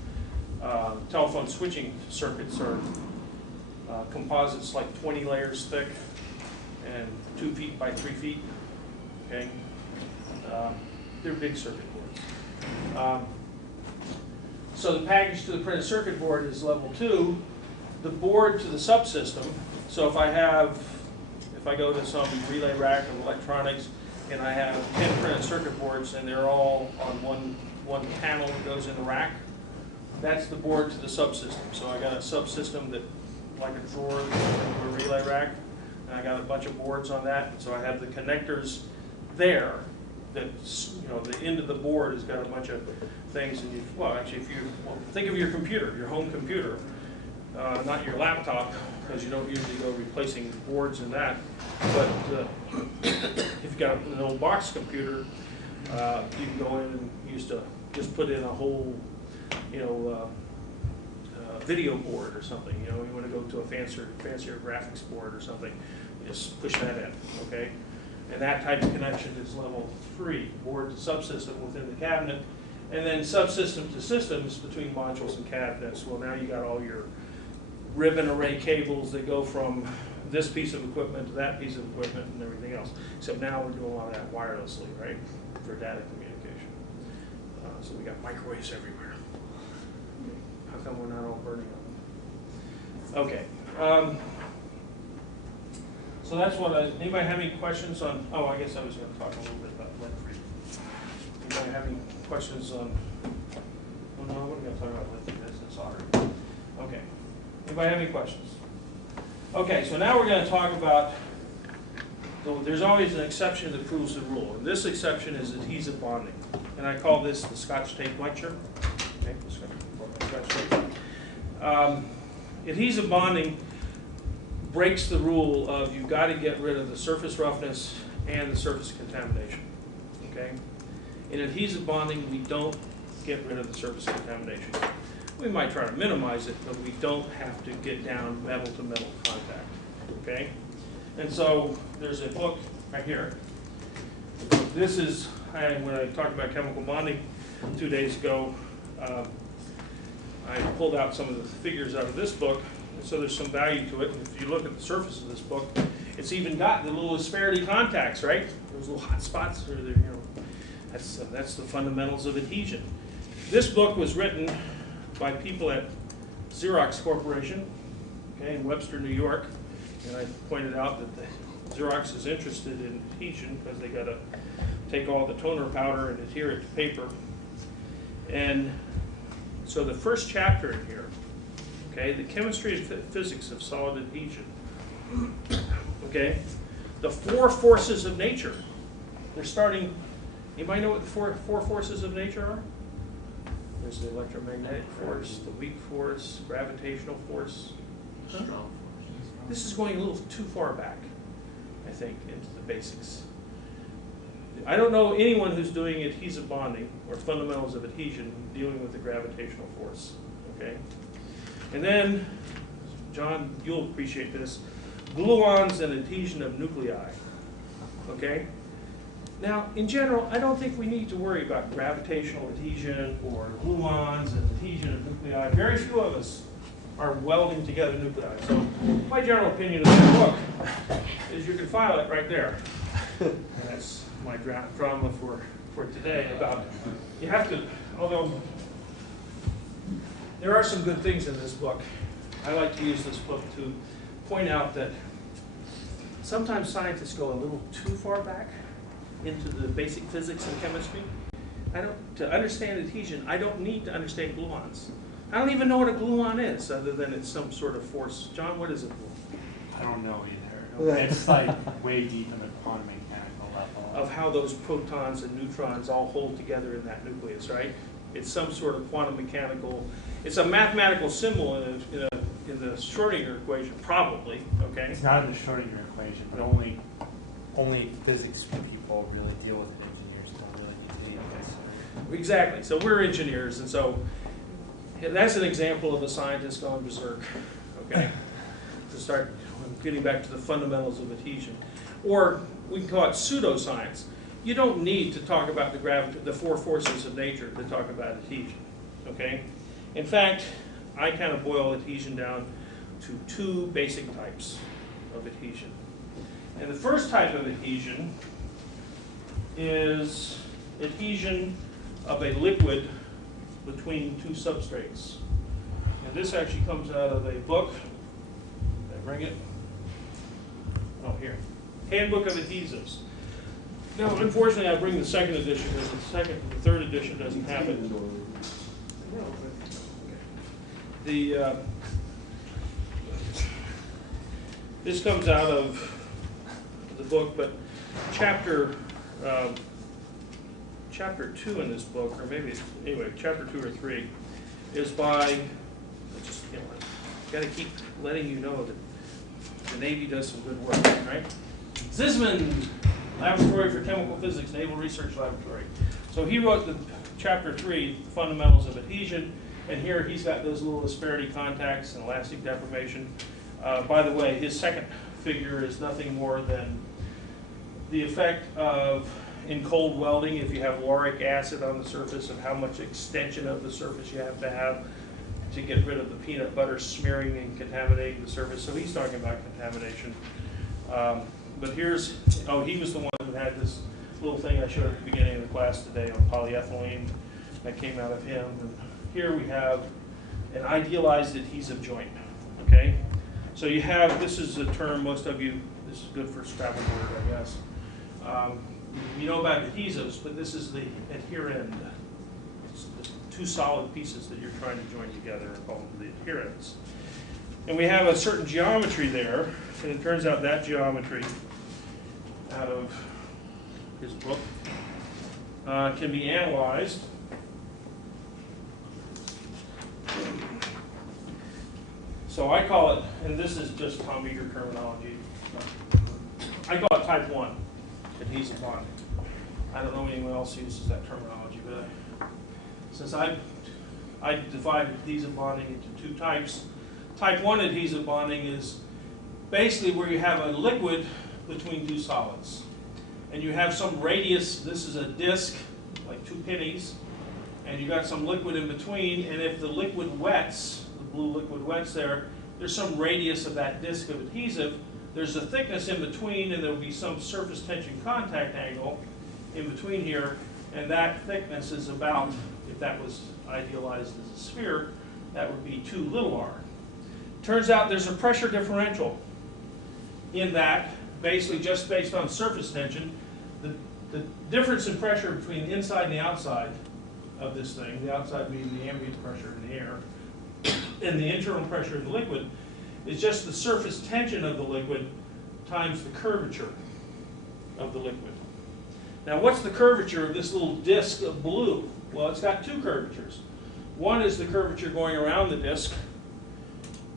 telephone switching circuits are composites like 20 layers thick and 2 feet by 3 feet. Okay, they're big circuit boards. So the package to the printed circuit board is level 2. The board to the subsystem. So if I go to some relay rack of electronics and I have 10 printed circuit boards and they're all on one panel that goes in the rack, that's the board to the subsystem. So I got a subsystem that, like a drawer that goes into a relay rack, and I got a bunch of boards on that. So I have the connectors there. That's, you know, the end of the board has got a bunch of things, and well, actually, if you think of your computer, your home computer, not your laptop, because you don't usually go replacing boards in that. But if you've got an old box computer, you can go in and used to just put in a whole, you know, video board or something, you know, you want to go to a fancier graphics board or something, you just push that in, okay? And that type of connection is level 3, board to subsystem within the cabinet, and then subsystem to systems between modules and cabinets. Well, now you got all your ribbon array cables that go from this piece of equipment to that piece of equipment and everything else. Except now we're doing a lot of that wirelessly, right, for data communication. So we got microwaves everywhere. How come we're not all burning them? Okay. So that's what anybody have any questions on, oh, I guess I was going to talk a little bit about lead-free. Anybody have any questions on, oh no, we're going to talk about lead-free, that's solder. Okay. Anybody have any questions? Okay, so now we're going to talk about, so there's always an exception that proves the rule. And this exception is adhesive bonding. And I call this the Scotch tape lecture. Okay, Scotch tape. Adhesive bonding breaks the rule of you've got to get rid of the surface roughness and the surface contamination. Okay? In adhesive bonding, we don't get rid of the surface contamination. We might try to minimize it, but we don't have to get down metal-to-metal contact, okay? And so there's a book right here. This is, when I talked about chemical bonding 2 days ago, I pulled out some of the figures out of this book, and so there's some value to it. And if you look at the surface of this book, it's even got the little asperity contacts, right? Those little hot spots are there, you know. That's the fundamentals of adhesion. This book was written by people at Xerox Corporation, okay, in Webster, New York. And I pointed out that Xerox is interested in adhesion because they got to take all the toner powder and adhere it to paper. And so the first chapter in here, okay, the chemistry and physics of solid adhesion, okay, the 4 forces of nature. They're starting, anybody know what the four forces of nature are? There's the electromagnetic force, the weak force, gravitational force. Huh? Strong force. This is going a little too far back, I think, into the basics. I don't know anyone who's doing adhesive bonding or fundamentals of adhesion dealing with the gravitational force, okay? And then, John, you'll appreciate this, gluons and adhesion of nuclei, okay? Now, in general, I don't think we need to worry about gravitational adhesion or gluons and adhesion of nuclei. Very few of us are welding together nuclei. So my general opinion of the book is you can file it right there. And that's my drama for today about, you have to, although there are some good things in this book, I like to use this book to point out that sometimes scientists go a little too far back into the basic physics and chemistry. To understand adhesion, I don't need to understand gluons. I don't even know what a gluon is, other than it's some sort of force. John, what is a gluon? I don't know either. It's like way deep in the quantum mechanical level. Of how those protons and neutrons all hold together in that nucleus, right? It's some sort of quantum mechanical, it's a mathematical symbol in the Schrodinger equation, probably, okay? It's not in the Schrodinger equation, but only physics people really deal with it. Engineers don't really use any of this. Exactly. So we're engineers, and so that's an example of a scientist gone berserk, okay? To start getting back to the fundamentals of adhesion. Or we can call it pseudoscience. You don't need to talk about the 4 forces of nature to talk about adhesion, okay? In fact, I kind of boil adhesion down to 2 basic types of adhesion. And the first type of adhesion is adhesion of a liquid between 2 substrates. And this actually comes out of a book. Did I bring it? Oh, here. Handbook of Adhesives. Now, unfortunately, I bring the 2nd edition because the 3rd edition doesn't have it. This comes out of the book, but chapter 2 in this book, or maybe anyway, chapter 2 or 3, is by, just got to keep letting you know that the Navy does some good work, right? Zisman, Laboratory for Chemical Physics, Naval Research Laboratory. So he wrote the chapter 3, Fundamentals of Adhesion, And here he's got those little asperity contacts and elastic deformation. By the way, his second figure is nothing more than the effect of, in cold welding, if you have lauric acid on the surface, of how much extension of the surface you have to get rid of the peanut butter smearing and contaminating the surface. So he's talking about contamination. But here's, oh, he was the one who had this little thing I showed at the beginning of the class today on polyethylene that came out of him. And here we have an idealized adhesive joint, okay? So you have, this is a term most of you, this is good for Scrabble board, I guess. You know about adhesives, but this is the adherend. It's the two solid pieces that you're trying to join together and call them the adherents. And we have a certain geometry there, and it turns out that geometry out of his book can be analyzed. So I call it, and this is just Tom Eager terminology, I call it type 1 adhesive bonding. I don't know anyone else uses that terminology, but since I divide adhesive bonding into two types. Type 1 adhesive bonding is basically where you have a liquid between two solids. And you have some radius, this is a disc, like 2 pennies, and you got some liquid in between, and if the liquid wets, the blue liquid wets there, there's some radius of that disc of adhesive. There's a thickness in between, and there will be some surface tension contact angle in between here, and that thickness is about, if that was idealized as a sphere, that would be 2 little r. Turns out there's a pressure differential in that, basically just based on surface tension. The difference in pressure between the inside and the outside of this thing, the outside being the ambient pressure in the air, and the internal pressure in the liquid, is just the surface tension of the liquid times the curvature of the liquid. Now what's the curvature of this little disc of blue? Well, it's got 2 curvatures. One is the curvature going around the disc,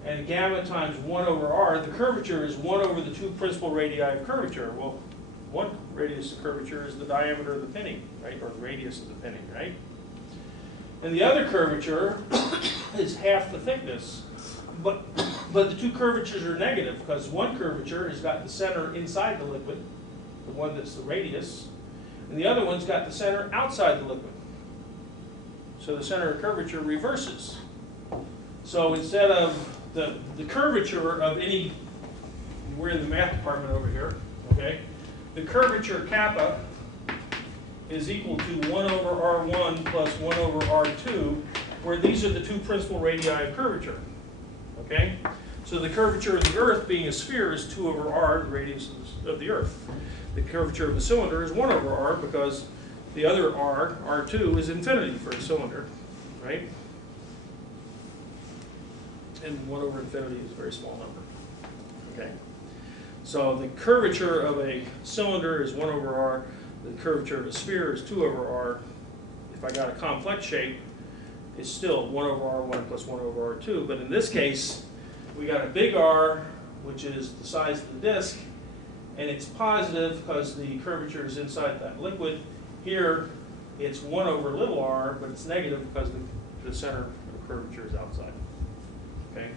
and gamma times 1 over r. The curvature is 1 over the 2 principal radii of curvature. Well, one radius of curvature is the diameter of the penny, right, or the radius of the penny, right? And the other curvature is half the thickness. But the 2 curvatures are negative, because one curvature has got the center inside the liquid, the one that's the radius, and the other one's got the center outside the liquid. So the center of curvature reverses. So instead of the curvature of any, we're in the math department over here, okay? The curvature kappa is equal to 1 over r1 plus 1 over r2, where these are the 2 principal radii of curvature, okay? So the curvature of the Earth, being a sphere, is 2 over r, the radius of the Earth. The curvature of the cylinder is 1 over r, because the other r, r2, is infinity for a cylinder, right? And 1 over infinity is a very small number, okay? So the curvature of a cylinder is 1 over r. The curvature of a sphere is 2 over r. If I got a complex shape, it's still 1 over r1 plus 1 over r2. But in this case, we got a big R, which is the size of the disk, and it's positive because the curvature is inside that liquid. Here, it's 1 over little r, but it's negative because the center of curvature is outside. Okay.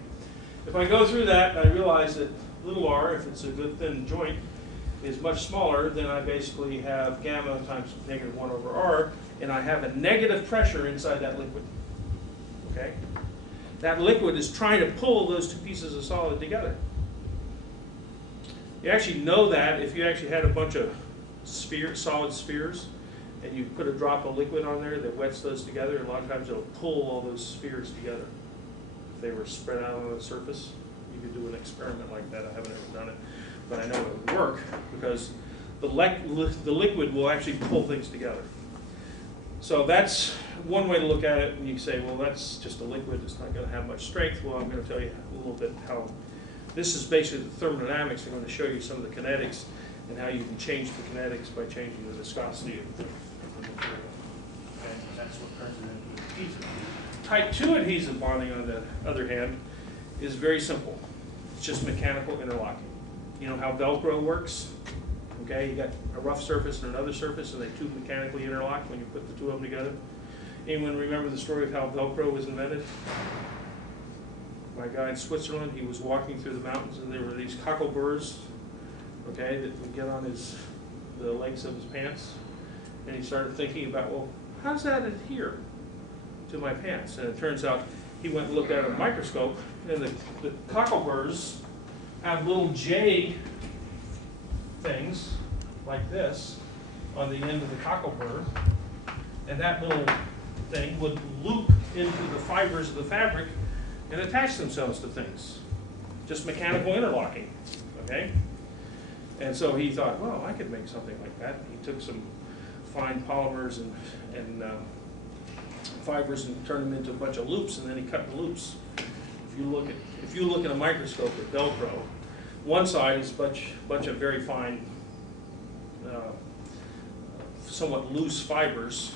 If I go through that, I realize that little r, if it's a good thin joint, is much smaller, then I basically have gamma times negative 1 over r, and I have a negative pressure inside that liquid. Okay? That liquid is trying to pull those 2 pieces of solid together. You actually know that if you actually had a bunch of solid spheres, and you put a drop of liquid on there that wets those together, and a lot of times it'll pull all those spheres together. If they were spread out on the surface, you could do an experiment like that. I haven't ever done it, but I know it would work because the liquid will actually pull things together. So that's one way to look at it, and you say, well, that's just a liquid, it's not going to have much strength. Well, I'm going to tell you a little bit how, this is basically the thermodynamics. I'm going to show you some of the kinetics and how you can change the kinetics by changing the viscosity of the material. Okay, that's what turns it into adhesive. Type 2 adhesive bonding, on the other hand, is very simple. It's just mechanical interlocking. You know how Velcro works? Okay, you got a rough surface and another surface, and they 2 mechanically interlock when you put the 2 of them together. Anyone remember the story of how Velcro was invented? By a guy in Switzerland, he was walking through the mountains and there were these cockleburs, okay, that would get on the legs of his pants. And he started thinking about, well, how does that adhere to my pants? And it turns out he went and looked at it in a microscope, and the cockleburs have little J things like this on the end of the cocklebur, and that little thing would loop into the fibers of the fabric and attach themselves to things. Just mechanical interlocking, okay? And so he thought, well, I could make something like that. He took some fine polymers and fibers and turned them into a bunch of loops, and then he cut the loops. If you look at a microscope at Velcro, one side is a bunch of very fine, somewhat loose fibers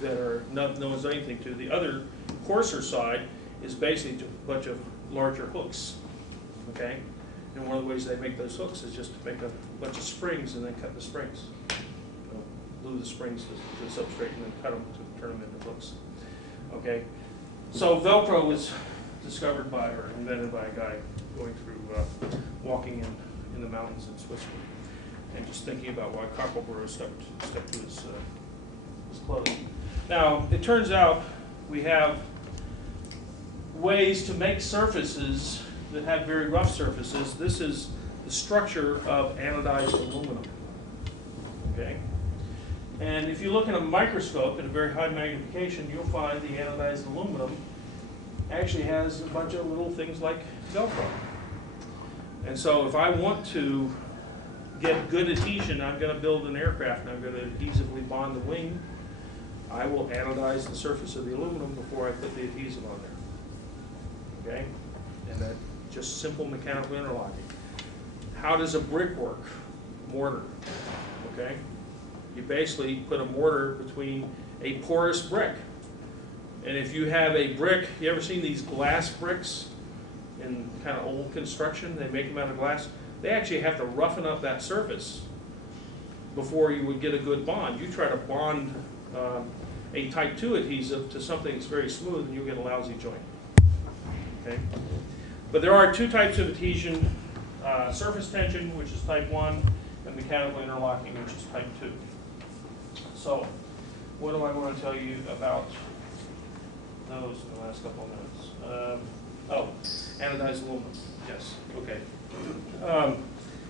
that are no one's anything to. The other coarser side is basically a bunch of larger hooks. Okay, and one of the ways they make those hooks is just to make a bunch of springs and then cut the springs. Glue the springs to the substrate and then cut them to turn them into hooks. Okay, so Velcro was discovered by or invented by a guy going through walking in the mountains in Switzerland and just thinking about why cockleburs stuck to his clothing. Now it turns out we have ways to make surfaces that have very rough surfaces. This is the structure of anodized aluminum. Okay. And if you look in a microscope at a very high magnification, you'll find the anodized aluminum actually has a bunch of little things like Velcro. And so if I want to get good adhesion, I'm going to build an aircraft and I'm going to adhesively bond the wing. I will anodize the surface of the aluminum before I put the adhesive on there. Okay? And that just simple mechanical interlocking. How does a brick work? Mortar. Okay? You basically put a mortar between a porous brick. And if you have a brick, you ever seen these glass bricks in kind of old construction? They make them out of glass. They actually have to roughen up that surface before you would get a good bond. You try to bond a type 2 adhesive to something that's very smooth and you'll get a lousy joint. Okay? But there are two types of adhesion, surface tension, which is type 1, and mechanical interlocking, which is type 2. So, what do I want to tell you about those in the last couple of minutes? Anodized aluminum. Yes, okay.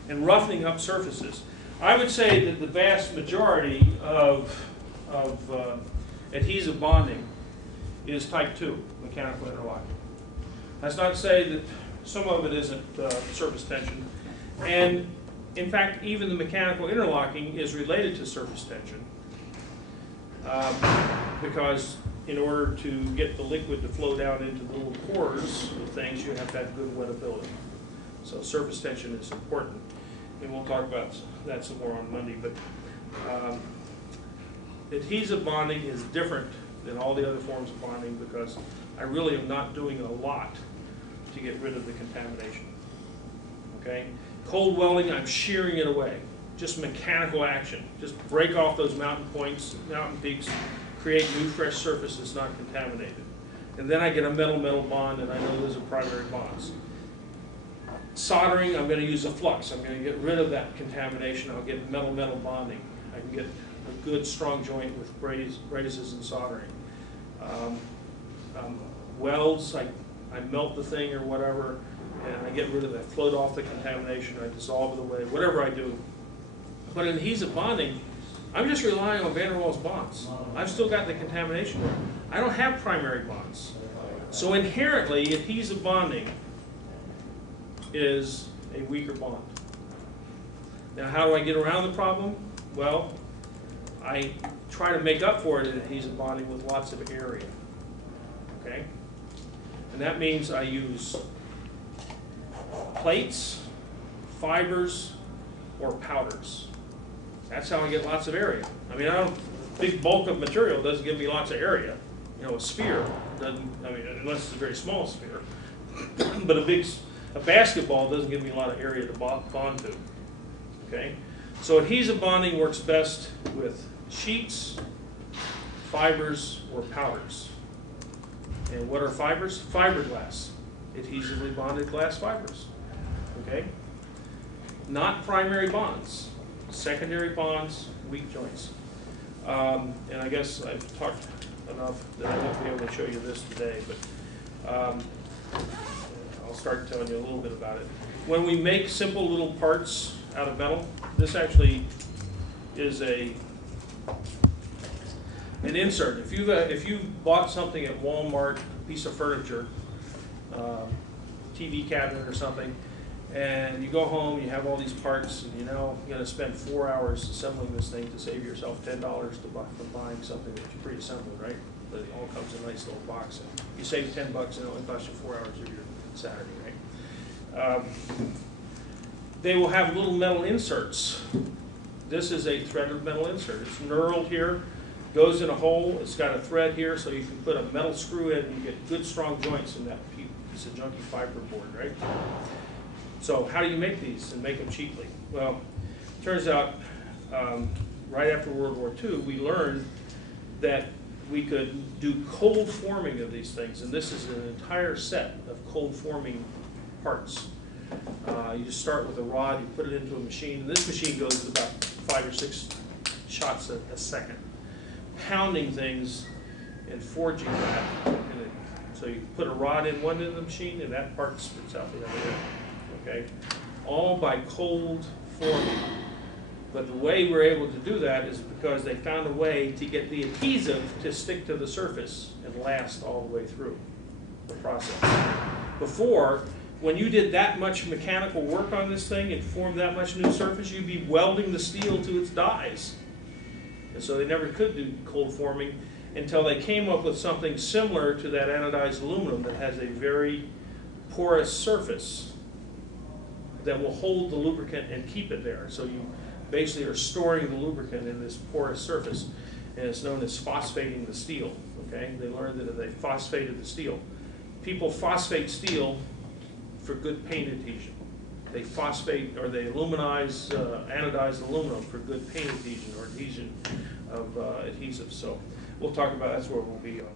And roughening up surfaces. I would say that the vast majority of adhesive bonding is type 2, mechanical interlocking. That's not to say that some of it isn't surface tension. And in fact, even the mechanical interlocking is related to surface tension. Because in order to get the liquid to flow down into the little pores of things, you have to have good wettability. So surface tension is important. And we'll talk about that some more on Monday. But adhesive bonding is different than all the other forms of bonding because I really am not doing a lot to get rid of the contamination. Okay? Cold welding, I'm shearing it away. Just mechanical action. Just break off those mountain points, mountain peaks, create new fresh surface that's not contaminated. And then I get a metal-metal bond, and I know those are primary bonds. Soldering, I'm going to use a flux. I'm going to get rid of that contamination. I'll get metal-metal bonding. I can get a good, strong joint with brazes and soldering. Welds, I melt the thing or whatever, and I get rid of that, float off the contamination, I dissolve it away, whatever I do. But in adhesive bonding, I'm just relying on van der Waals bonds. I've still got the contamination there. I don't have primary bonds. So inherently, adhesive bonding is a weaker bond. Now, how do I get around the problem? Well, I try to make up for it in adhesive bonding with lots of area. Okay? And that means I use plates, fibers, or powders. That's how I get lots of area. I mean, big bulk of material doesn't give me lots of area. You know, a sphere doesn't, I mean, unless it's a very small sphere. But a basketball doesn't give me a lot of area to bond to. Okay? So adhesive bonding works best with sheets, fibers or powders. And what are fibers? Fiberglass, adhesively bonded glass fibers, okay? Not primary bonds, secondary bonds, weak joints. And I guess I've talked enough that I won't be able to show you this today, but I'll start telling you a little bit about it. When we make simple little parts out of metal, this actually is an insert. If you bought something at Walmart, a piece of furniture, TV cabinet or something, and you go home, you have all these parts, and you're going to spend 4 hours assembling this thing to save yourself $10 for buying something that you pre-assembled, right? But it all comes in a nice little box. And you save $10 and it only costs you 4 hours of your Saturday, right? They will have little metal inserts. This is a threaded metal insert. It's knurled here, goes in a hole. It's got a thread here, so you can put a metal screw in and you get good strong joints in that piece of junky fiberboard, right? So how do you make these and make them cheaply? Well, it turns out right after World War II, we learned that we could do cold forming of these things, and this is an entire set of cold forming parts. You just start with a rod, you put it into a machine, and this machine goes at about 5 or 6 shots a second, pounding things and forging that. So you put a rod in one end of the machine, and that part spits out the other end. Okay, all by cold forming. But the way we're able to do that is because they found a way to get the adhesive to stick to the surface and last all the way through the process. Before, when you did that much mechanical work on this thing and formed that much new surface, you'd be welding the steel to its dies. And so they never could do cold forming until they came up with something similar to that anodized aluminum that has a very porous surface that will hold the lubricant and keep it there. So you basically are storing the lubricant in this porous surface, and it's known as phosphating the steel. Okay, they learned that if they phosphated the steel. People phosphate steel for good paint adhesion. They phosphate or they aluminize, anodized aluminum for good paint adhesion or adhesion of adhesives. So we'll talk about that's where we'll be on